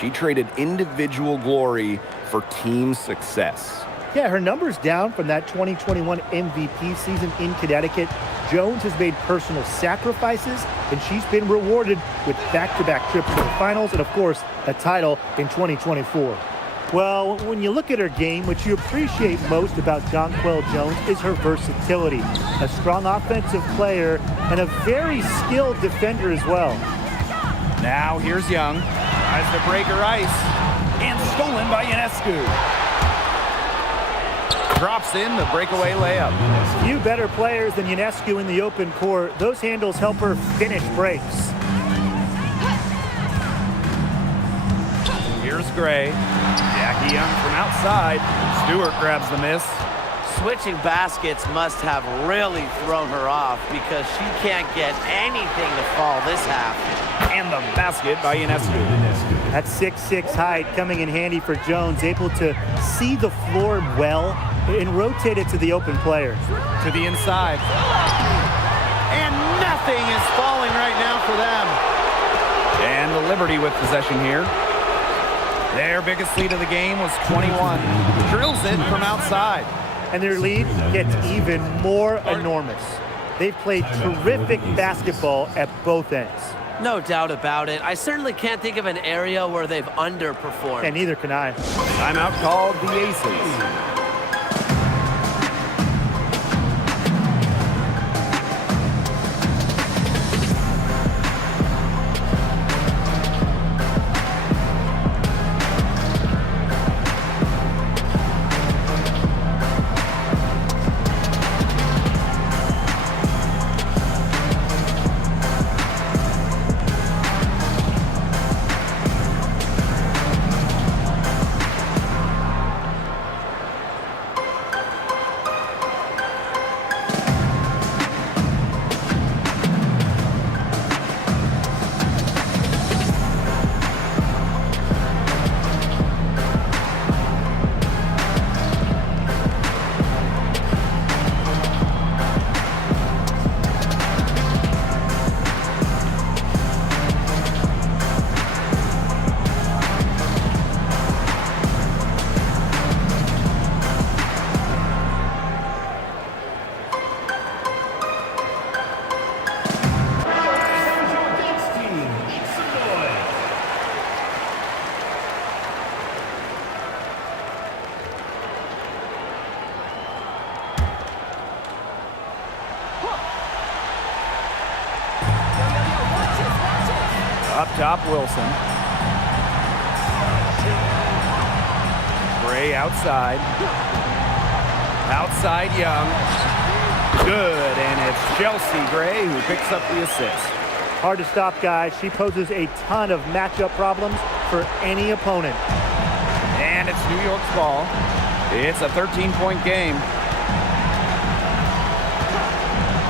She traded individual glory for team success. Yeah, her numbers down from that 2021 MVP season in Connecticut. Jones has made personal sacrifices, and she's been rewarded with back-to-back trips to the finals and, of course, a title in 2024. Well, when you look at her game, what you appreciate most about Jonquel Jones is her versatility. A strong offensive player and a very skilled defender as well. Now here's Young. Tries to break her ice. And stolen by Ionescu. Drops in the breakaway layup. Few better players than Ionescu in the open court. Those handles help her finish breaks. Here's Gray. Jackie Young from outside. Stewart grabs the miss. Switching baskets must have really thrown her off because she can't get anything to fall this half. And the basket by Ionescu. That 6'6" height coming in handy for Jones, able to see the floor well and rotate it to the open player. To the inside. And nothing is falling right now for them. And the Liberty with possession here. Their biggest lead of the game was 21. Drills it from outside. And their lead gets even more enormous. They've played terrific basketball at both ends. No doubt about it. I certainly can't think of an area where they've underperformed. And neither can I. Timeout called the Aces. Up top, Wilson. Gray outside. Outside, Young. Good, and it's Chelsea Gray who picks up the assist. Hard to stop, guys. She poses a ton of matchup problems for any opponent. And it's New York's ball. It's a 13-point game.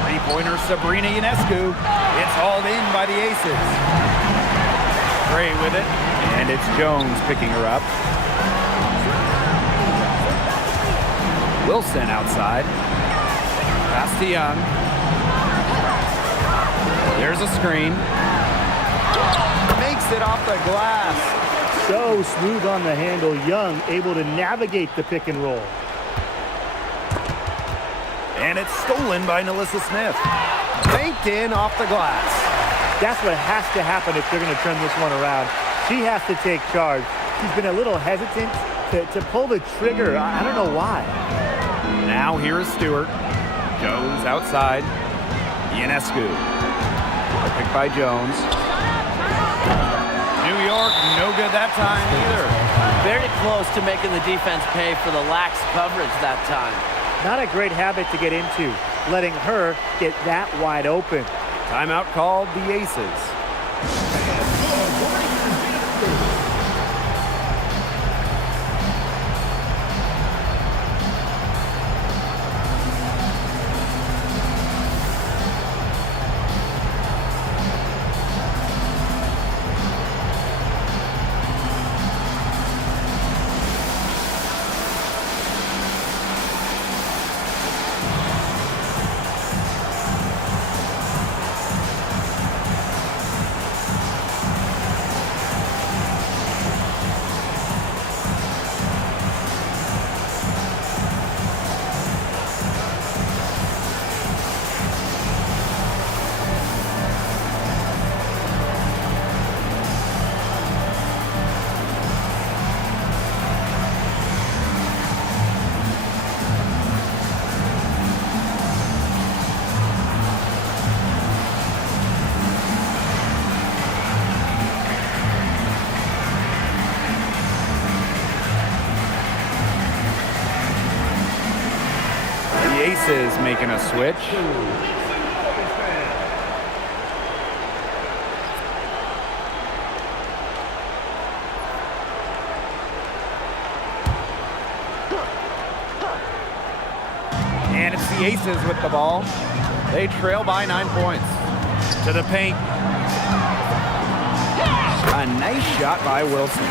Three-pointer Sabrina Ionescu. It's hauled in by the Aces. Gray with it, and it's Jones picking her up. Wilson outside. Pass to Young. There's a screen. Makes it off the glass. So smooth on the handle. Young able to navigate the pick and roll. And it's stolen by Nalissa Smith. Banked in off the glass. That's what has to happen if they're going to turn this one around. She has to take charge. She's been a little hesitant to pull the trigger. I don't know why. Now here is Stewart. Jones outside. Ionescu. A pick by Jones. New York, no good that time either. Very close to making the defense pay for the lax coverage that time. Not a great habit to get into, letting her get that wide open. Timeout called the Aces. Aces making a switch. And it's the Aces with the ball. They trail by 9 points. To the paint. A nice shot by Wilson.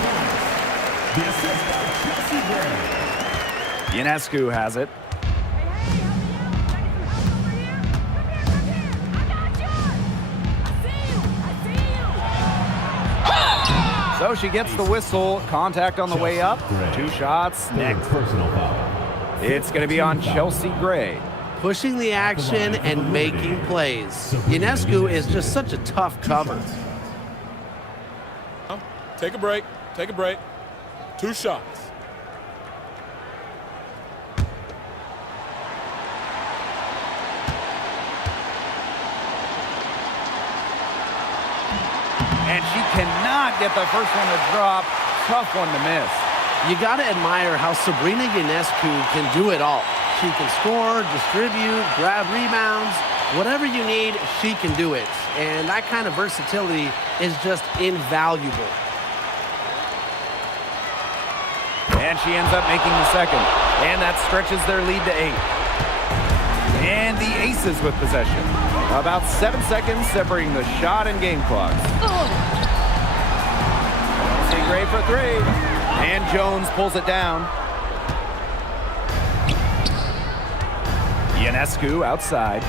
Ionescu has it. So she gets the whistle. Contact on the way up. 2 shots next. It's going to be on Chelsea Gray. Pushing the action and making plays. Ionescu is just such a tough cover. Take a break. Take a break. 2 shots. And she cannot get the first one to drop. Tough one to miss. You got to admire how Sabrina Ionescu can do it all. She can score, distribute, grab rebounds. Whatever you need, she can do it. And that kind of versatility is just invaluable. And she ends up making the second. And that stretches their lead to 8. And the Aces with possession. About 7 seconds separating the shot and game clocks. Gray for 3. And Jones pulls it down. Ionescu outside.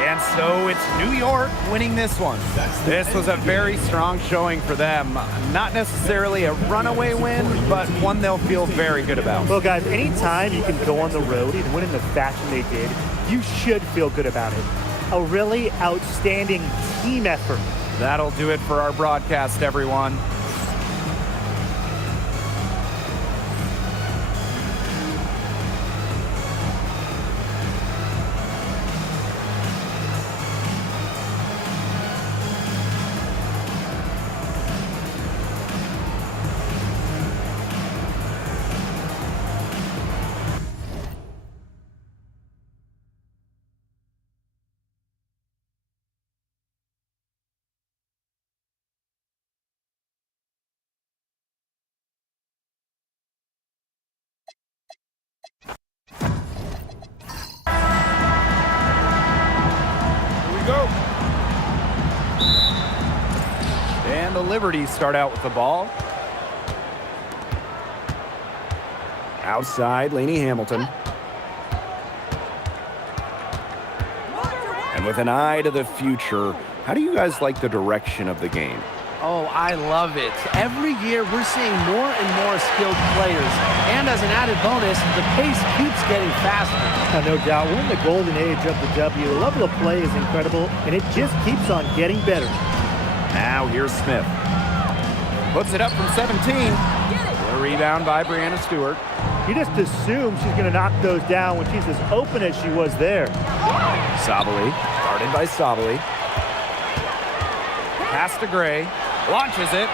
And so it's New York winning this one. This was a very strong showing for them. Not necessarily a runaway win, but one they'll feel very good about. Well, guys, anytime you can go on the road and win in the fashion they did, you should feel good about it. A really outstanding team effort. That'll do it for our broadcast, everyone. the Liberties start out with the ball. Outside, Lainey Hamilton. And with an eye to the future, how do you guys like the direction of the game? Oh, I love it. Every year we're seeing more and more skilled players. And as an added bonus, the pace keeps getting faster. No doubt, we're in the golden age of the W. The level of play is incredible, and it just keeps on getting better. Now here's Smith. Puts it up from 17. A rebound by Brianna Stewart. You just assume she's going to knock those down when she's as open as she was there. Sabally, guarded by Sabally. Pass to Gray. Launches it.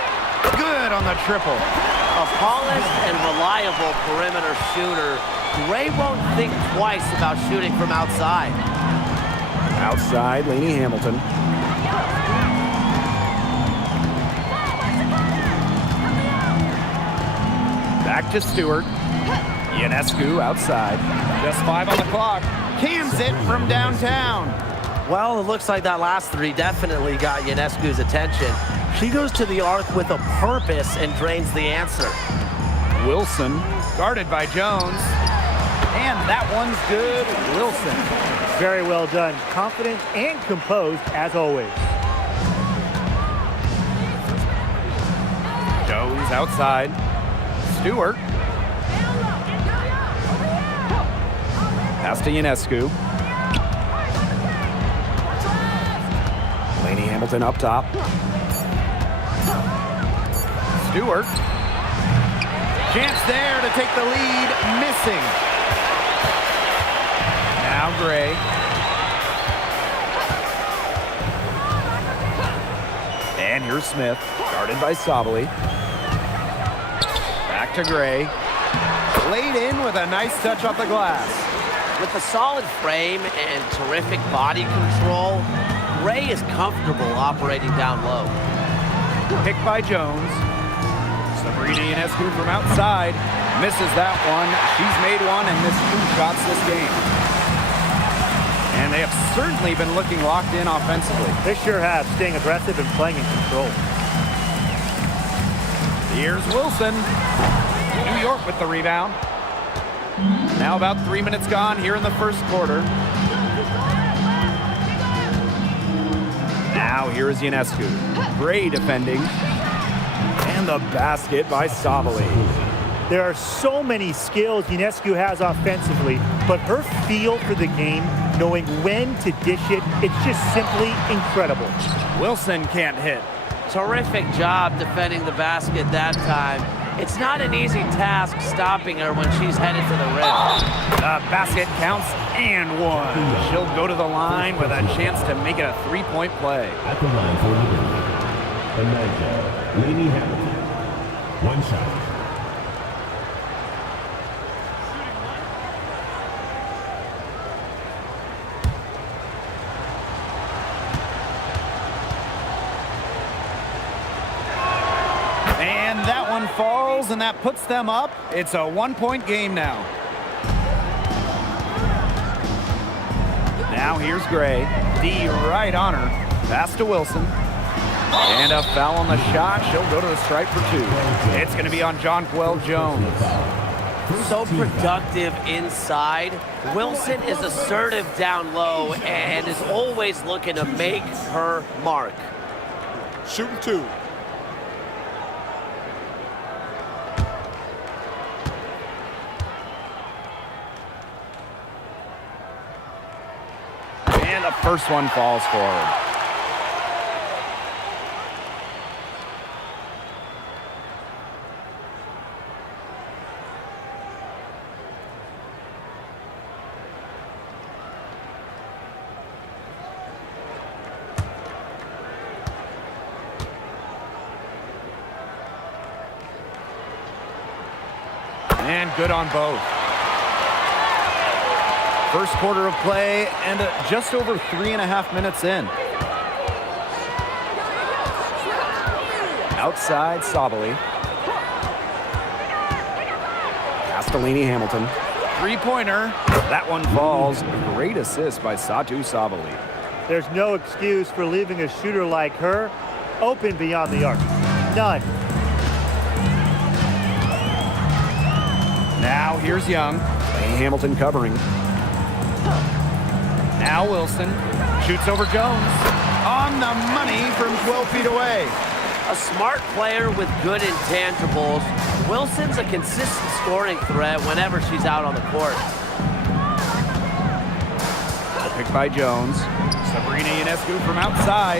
Good on the triple. A polished and reliable perimeter shooter. Gray won't think twice about shooting from outside. Outside, Lainey Hamilton. Back to Stewart. Ionescu outside. Just 5 on the clock. Cans it from downtown. Well, it looks like that last three definitely got Ionescu's attention. She goes to the arc with a purpose and drains the answer. Wilson, guarded by Jones. And that one's good. Wilson. Very well done. Confident and composed, as always. Jones outside. Stewart. Pass to Ionescu. Lainey Hamilton up top. Stewart. Chance there to take the lead. Missing. Now Gray. And here's Smith. Guarded by Sabally. Back to Gray. Laid in with a nice touch off the glass. With a solid frame and terrific body control, Gray is comfortable operating down low. Picked by Jones. Sabrina Ionescu from outside. Misses that one. She's made one and missed 2 shots this game. And they have certainly been looking locked in offensively. They sure have, staying aggressive and playing in control. Here's Wilson. New York with the rebound. Now about 3 minutes gone here in the first quarter. Now here is Ionescu. Gray defending. And the basket by Sabally. There are so many skills Ionescu has offensively, but her feel for the game, knowing when to dish it, it's just simply incredible. Wilson can't hit. Terrific job defending the basket that time. It's not an easy task stopping her when she's headed to the rim. The basket counts and one. She'll go to the line with a chance to make it a 3-point play. At the line for the manager, Lainey Hamilton. 1 shot. And that one falls, and that puts them up. It's a 1-point game now. Now here's Gray. D right on her. Pass to Wilson. And a foul on the shot. She'll go to the stripe for 2. It's going to be on Jonquel Jones. So productive inside. Wilson is assertive down low and is always looking to make her mark. Shooting 2. And the first one falls for her. And good on both. First quarter of play and just over 3.5 minutes in. Outside, Sabally. Pass to Lainey Hamilton. 3-pointer. That one falls. Great assist by Satu Sabally. There's no excuse for leaving a shooter like her open beyond the arc. none. Now here's Young. Hamilton covering. Now Wilson shoots over Jones. On the money from 12 feet away. A smart player with good intangibles. Wilson's a consistent scoring threat whenever she's out on the court. Picked by Jones. Sabrina Ionescu from outside.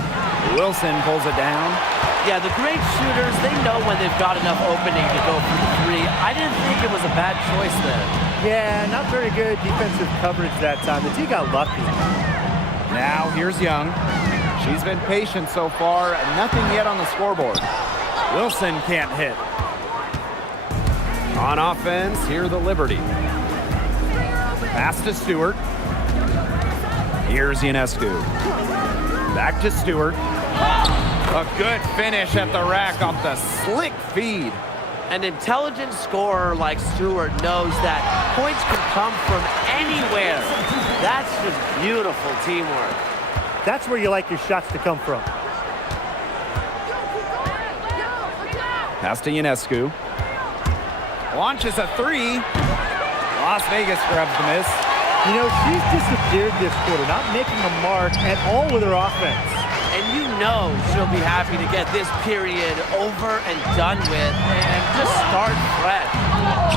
Wilson pulls it down. Yeah, the great shooters, they know when they've got enough opening to go for the three. I didn't think it was a bad choice there. Yeah, not very good defensive coverage that time. The D got lucky. Now here's Young. She's been patient so far. Nothing yet on the scoreboard. Wilson can't hit. On offense, here the Liberty. Pass to Stewart. Here's Ionescu. Back to Stewart. A good finish at the rack off the slick feed. An intelligent scorer like Stewart knows that points can come from anywhere. That's just beautiful teamwork. That's where you like your shots to come from. Pass to Ionescu. Launches a three. Las Vegas grabs the miss. You know, she's disappeared this quarter, not making a mark at all with her offense. And you know she'll be happy to get this period over and done with and just start fresh.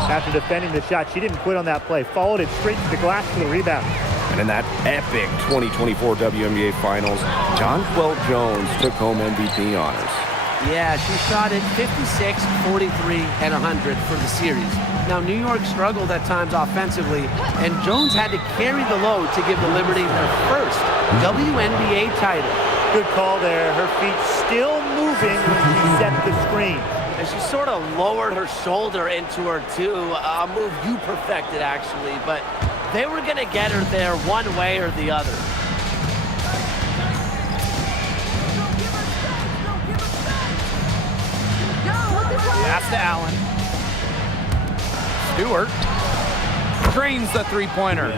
After defending the shot, she didn't quit on that play. Followed it straight to the glass for the rebound. And in that epic 2024 WNBA Finals, Jonquel Jones took home MVP honors. Yeah, she shot it 56, 43, and 100 for the series. Now, New York struggled at times offensively, and Jones had to carry the load to give the Liberty their first WNBA title. Good call there. Her feet still moving when she set the screen. And she sort of lowered her shoulder into her, too. A move you perfected, actually. But they were going to get her there one way or the other. Pass to Allen. Stewart drains the three-pointer.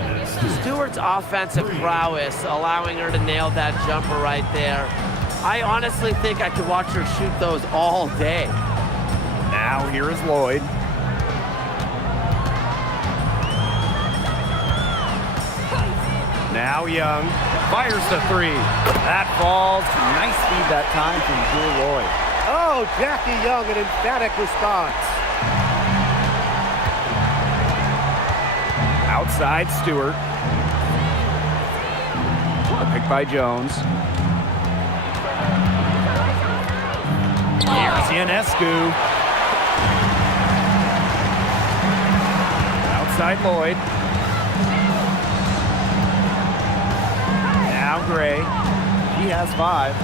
Stewart's offensive prowess, allowing her to nail that jumper right there. I honestly think I could watch her shoot those all day. Now here is Lloyd. Now Young fires the three. That falls. Nice feed that time from Jewel Lloyd. Oh, Jackie Young, an emphatic response. Outside Stewart. A pick by Jones. Here's Ionescu. Outside Lloyd. Now Gray. He has 5.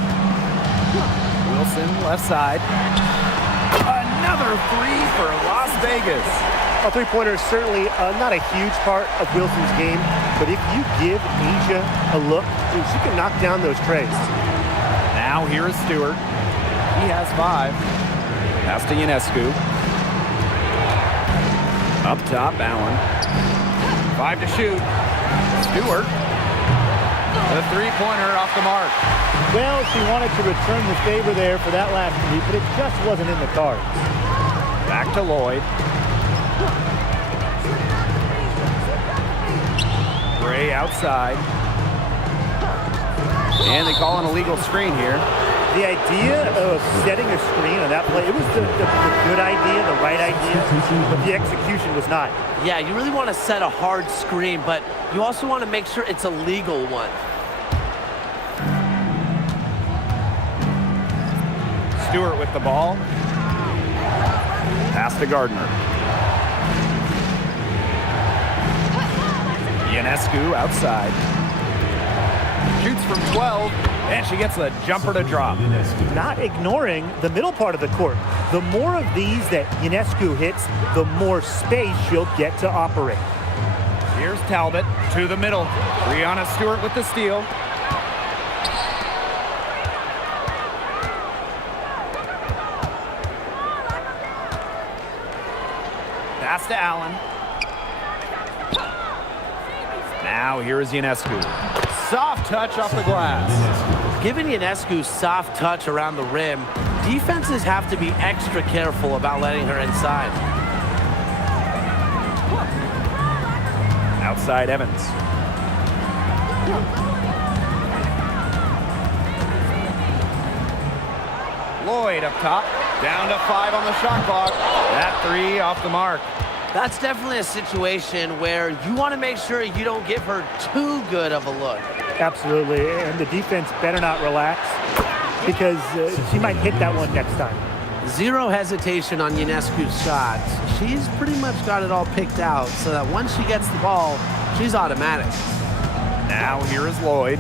Wilson, left side. Another three for Las Vegas. A three-pointer is certainly not a huge part of Wilson's game, but if you give Asia a look, she can knock down those trays. Now here is Stewart. He has 5. Pass to Ionescu. Up top, Allen. 5 to shoot. Stewart. The three-pointer off the mark. Well, she wanted to return the favor there for that last three, but it just wasn't in the cards. Back to Lloyd. Gray outside. And they call an illegal screen here. The idea of setting a screen on that play, it was the good idea, the right idea, but the execution was not. Yeah, you really want to set a hard screen, but you also want to make sure it's a legal one. Stewart with the ball. Pass to Gardner. Ionescu outside. Shoots from 12, and she gets the jumper to drop. Not ignoring the middle part of the court. The more of these that Ionescu hits, the more space she'll get to operate. Here's Talbot to the middle. Breanna Stewart with the steal. Pass to Allen. Now here is Ionescu. Soft touch off the glass. Giving Ionescu soft touch around the rim Defenses have to be extra careful about letting her inside. Outside Evans. Lloyd up top. Down to 5 on the shot clock. That 3 off the mark. That's definitely a situation where you want to make sure you don't give her too good of a look. Absolutely, and the defense better not relax because she might hit that one next time. Zero hesitation on Ionescu's shots. She's pretty much got it all picked out so that once she gets the ball, she's automatic. Now here is Lloyd.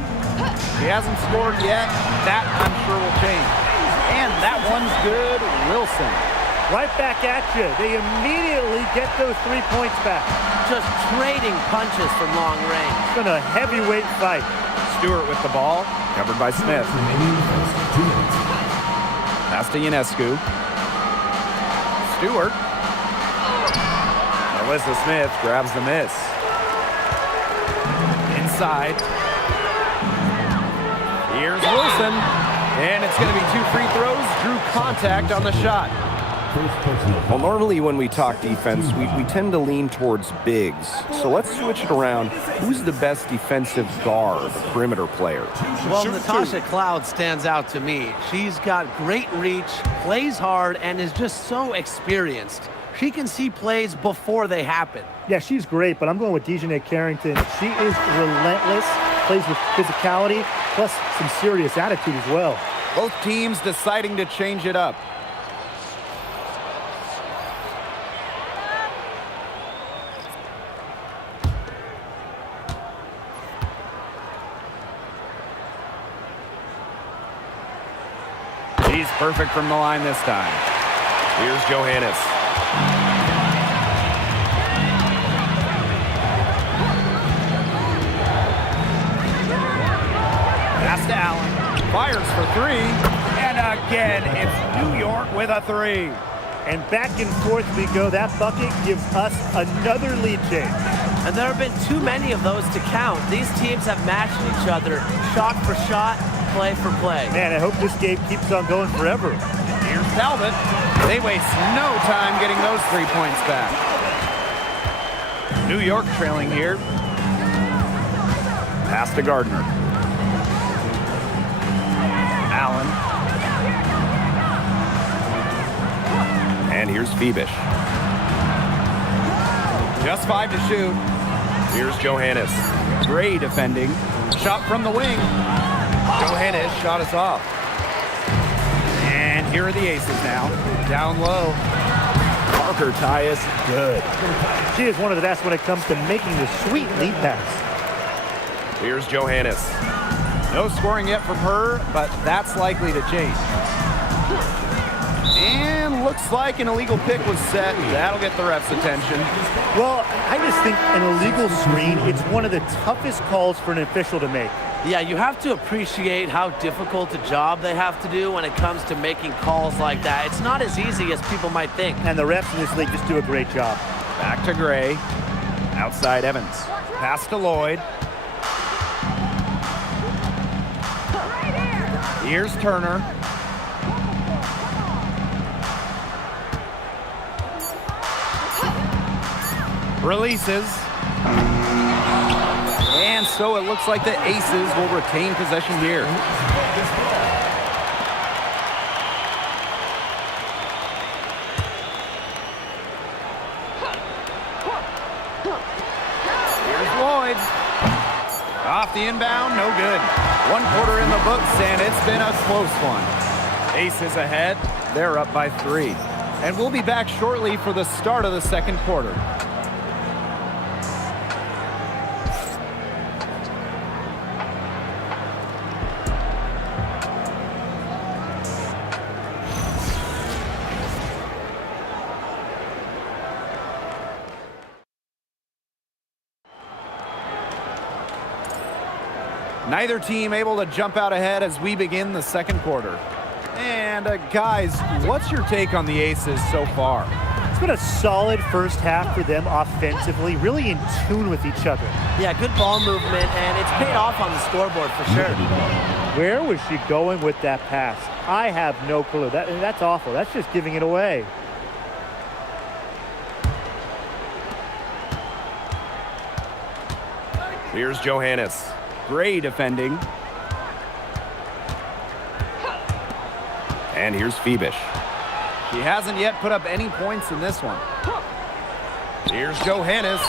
He hasn't scored yet. That, I'm sure, will change. And that one's good. Wilson. Right back at you. They immediately get those 3 points back. Just trading punches from long range. It's been a heavyweight fight. Stewart with the ball. Covered by Smith. Pass to Ionescu. Stewart. Alyssa Smith grabs the miss. Inside. Here's Wilson. And it's going to be 2 free throws. Drew contact on the shot. Well, normally when we talk defense, we tend to lean towards bigs. So let's switch it around. Who's the best defensive guard, perimeter player? Well, Natasha Cloud stands out to me. She's got great reach, plays hard, and is just so experienced. She can see plays before they happen. Yeah, she's great, but I'm going with Dejanay Carrington. She is relentless, plays with physicality, plus some serious attitude as well. Both teams deciding to change it up. She's perfect from the line this time. Here's Johannes. Pass to Allen. Fires for 3. And again, it's New York with a 3. And back and forth we go. That bucket gives us another lead change. And there have been too many of those to count. These teams have matched each other shot for shot, play for play. Man, I hope this game keeps on going forever. Here's Talbot. They waste no time getting those 3 points back. New York trailing here. Pass to Gardner. Allen. And here's Phoebish. Just 5 to shoot. Here's Johannes. Gray defending. Shot from the wing. Johannes shot us off. And here are the aces now. Down low. Parker Tyus, good. She is one of the best when it comes to making the sweet lead pass. Here's Johannes. No scoring yet from her, but that's likely to change. And looks like an illegal pick was set. That'll get the ref's attention. Well, I just think an illegal screen, it's one of the toughest calls for an official to make. Yeah, you have to appreciate how difficult a job they have to do when it comes to making calls like that. It's not as easy as people might think. And the refs in this league just do a great job. Back to Gray. Outside Evans. Pass to Lloyd. Here's Turner. Releases. And so it looks like the Aces will retain possession here. Here's Lloyd. Off the inbound, no good. 1 quarter in the books, and it's been a close one. Aces ahead. They're up by 3. And we'll be back shortly for the start of the second quarter. Neither team able to jump out ahead as we begin the second quarter. And guys, what's your take on the Aces so far? It's been a solid first half for them offensively, really in tune with each other. Yeah, good ball movement, and it's paid off on the scoreboard for sure. Where was she going with that pass? I have no clue. That's awful. That's just giving it away. Here's Johannes. Gray defending. And here's Phoebish. She hasn't yet put up any points in this one. Here's Johannes.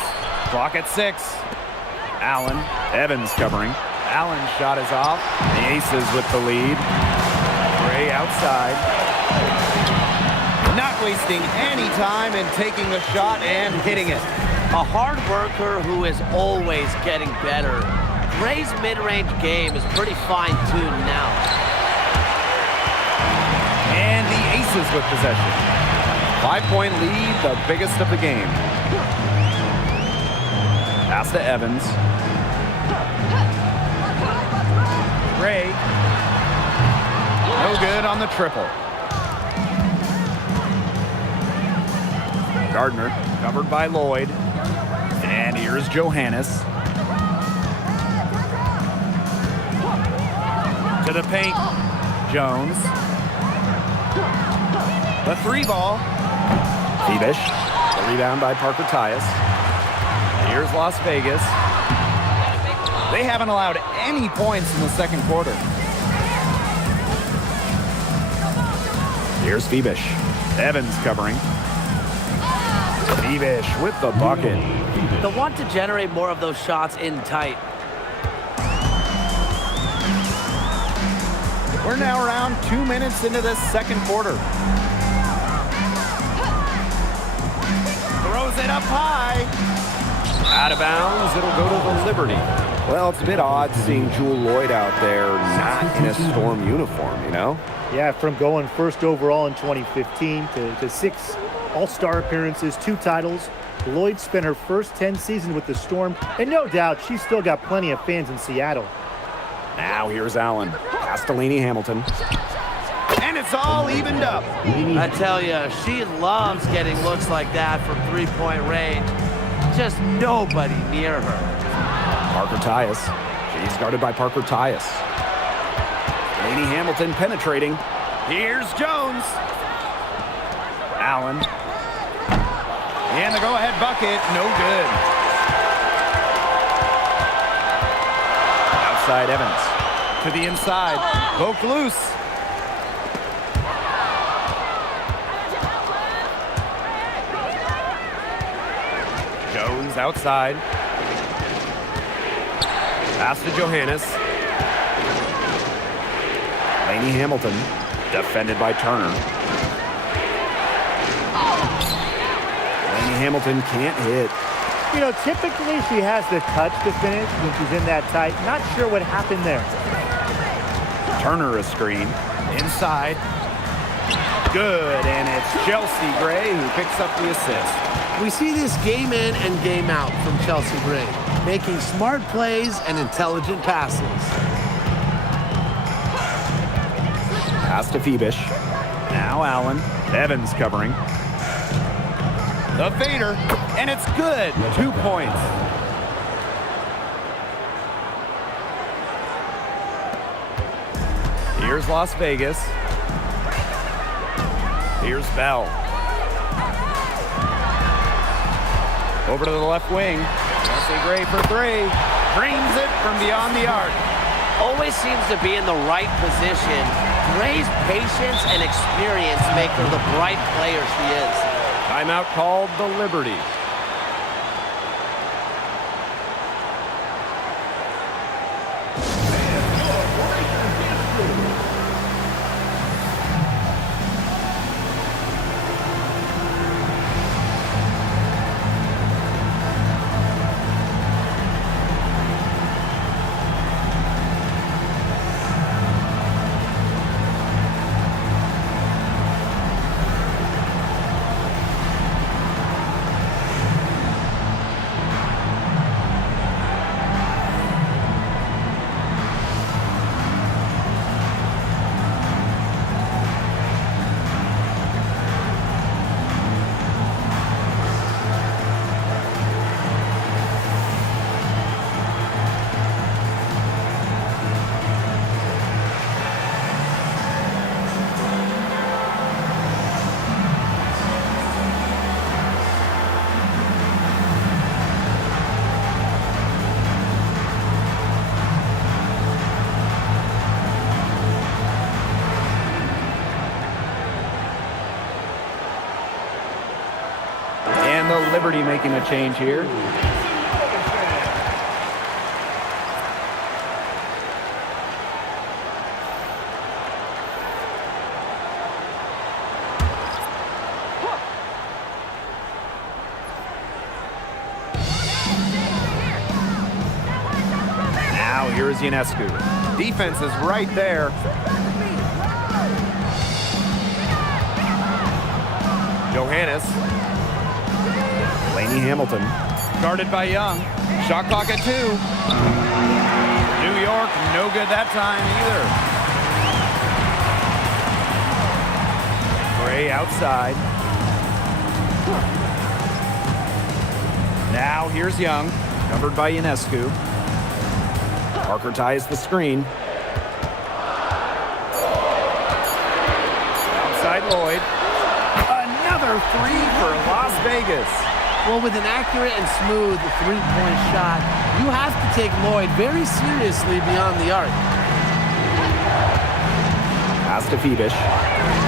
Clock at 6. Allen. Evans covering. Allen's shot is off. The Aces with the lead. Gray outside. Not wasting any time in taking the shot and hitting it. A hard worker who is always getting better. Gray's mid-range game is pretty fine-tuned now. And the Aces with possession. 5-point lead, the biggest of the game. Pass to Evans. Gray. No good on the triple. Gardner covered by Lloyd. And here's Johannes. To the paint. Jones. The 3 ball. Phoebish. The rebound by Parker Tyus. Here's Las Vegas. They haven't allowed any points in the second quarter. Here's Phoebish. Evans covering. Phoebish with the bucket. They'll want to generate more of those shots in tight. We're now around 2 minutes into this second quarter. Throws it up high. Out of bounds, it'll go to the Liberty. Well, it's a bit odd seeing Jewel Lloyd out there not in a Storm uniform, you know? Yeah, from going first overall in 2015 to 6 All-Star appearances, 2 titles. Lloyd spent her first 10 seasons with the Storm, and no doubt she's still got plenty of fans in Seattle. Now here's Allen. Pass to Lainey Hamilton. And it's all evened up. I tell you, she loves getting looks like that from three-point range. Just nobody near her. Parker Tyus. She's guarded by Parker Tyus. Lainey Hamilton penetrating. Here's Jones. Allen. And the go-ahead bucket, no good. Outside Evans. To the inside. Poke loose. Jones outside. Pass to Johannes. Lainey Hamilton. Defended by Turner. Lainey Hamilton can't hit. You know, typically she has the touch to finish when she's in that tight. Not sure what happened there. Turner a screen. Inside. Good, and it's Chelsea Gray who picks up the assist. We see this game in and game out from Chelsea Gray, making smart plays and intelligent passes. Pass to Phoebish. Now Allen. Evans covering. The fader, and it's good. 2 points. Here's Las Vegas. Here's Bell. Over to the left wing. Chelsea Gray for 3. Frames it from beyond the arc. Always seems to be in the right position. Gray's patience and experience make her the bright player she is. Timeout called the Liberty. the Liberty making a change here. Now here's Ionescu. Defense is right there. Johannes. Laney Hamilton. Guarded by Young. Shot clock at 2. New York, no good that time either. Gray outside. Now here's Young. Covered by Ionescu. Parker ties the screen. Outside Lloyd. Another 3 for Las Vegas. Well, with an accurate and smooth three-point shot, you have to take Lloyd very seriously beyond the arc. Pass to Phoebish.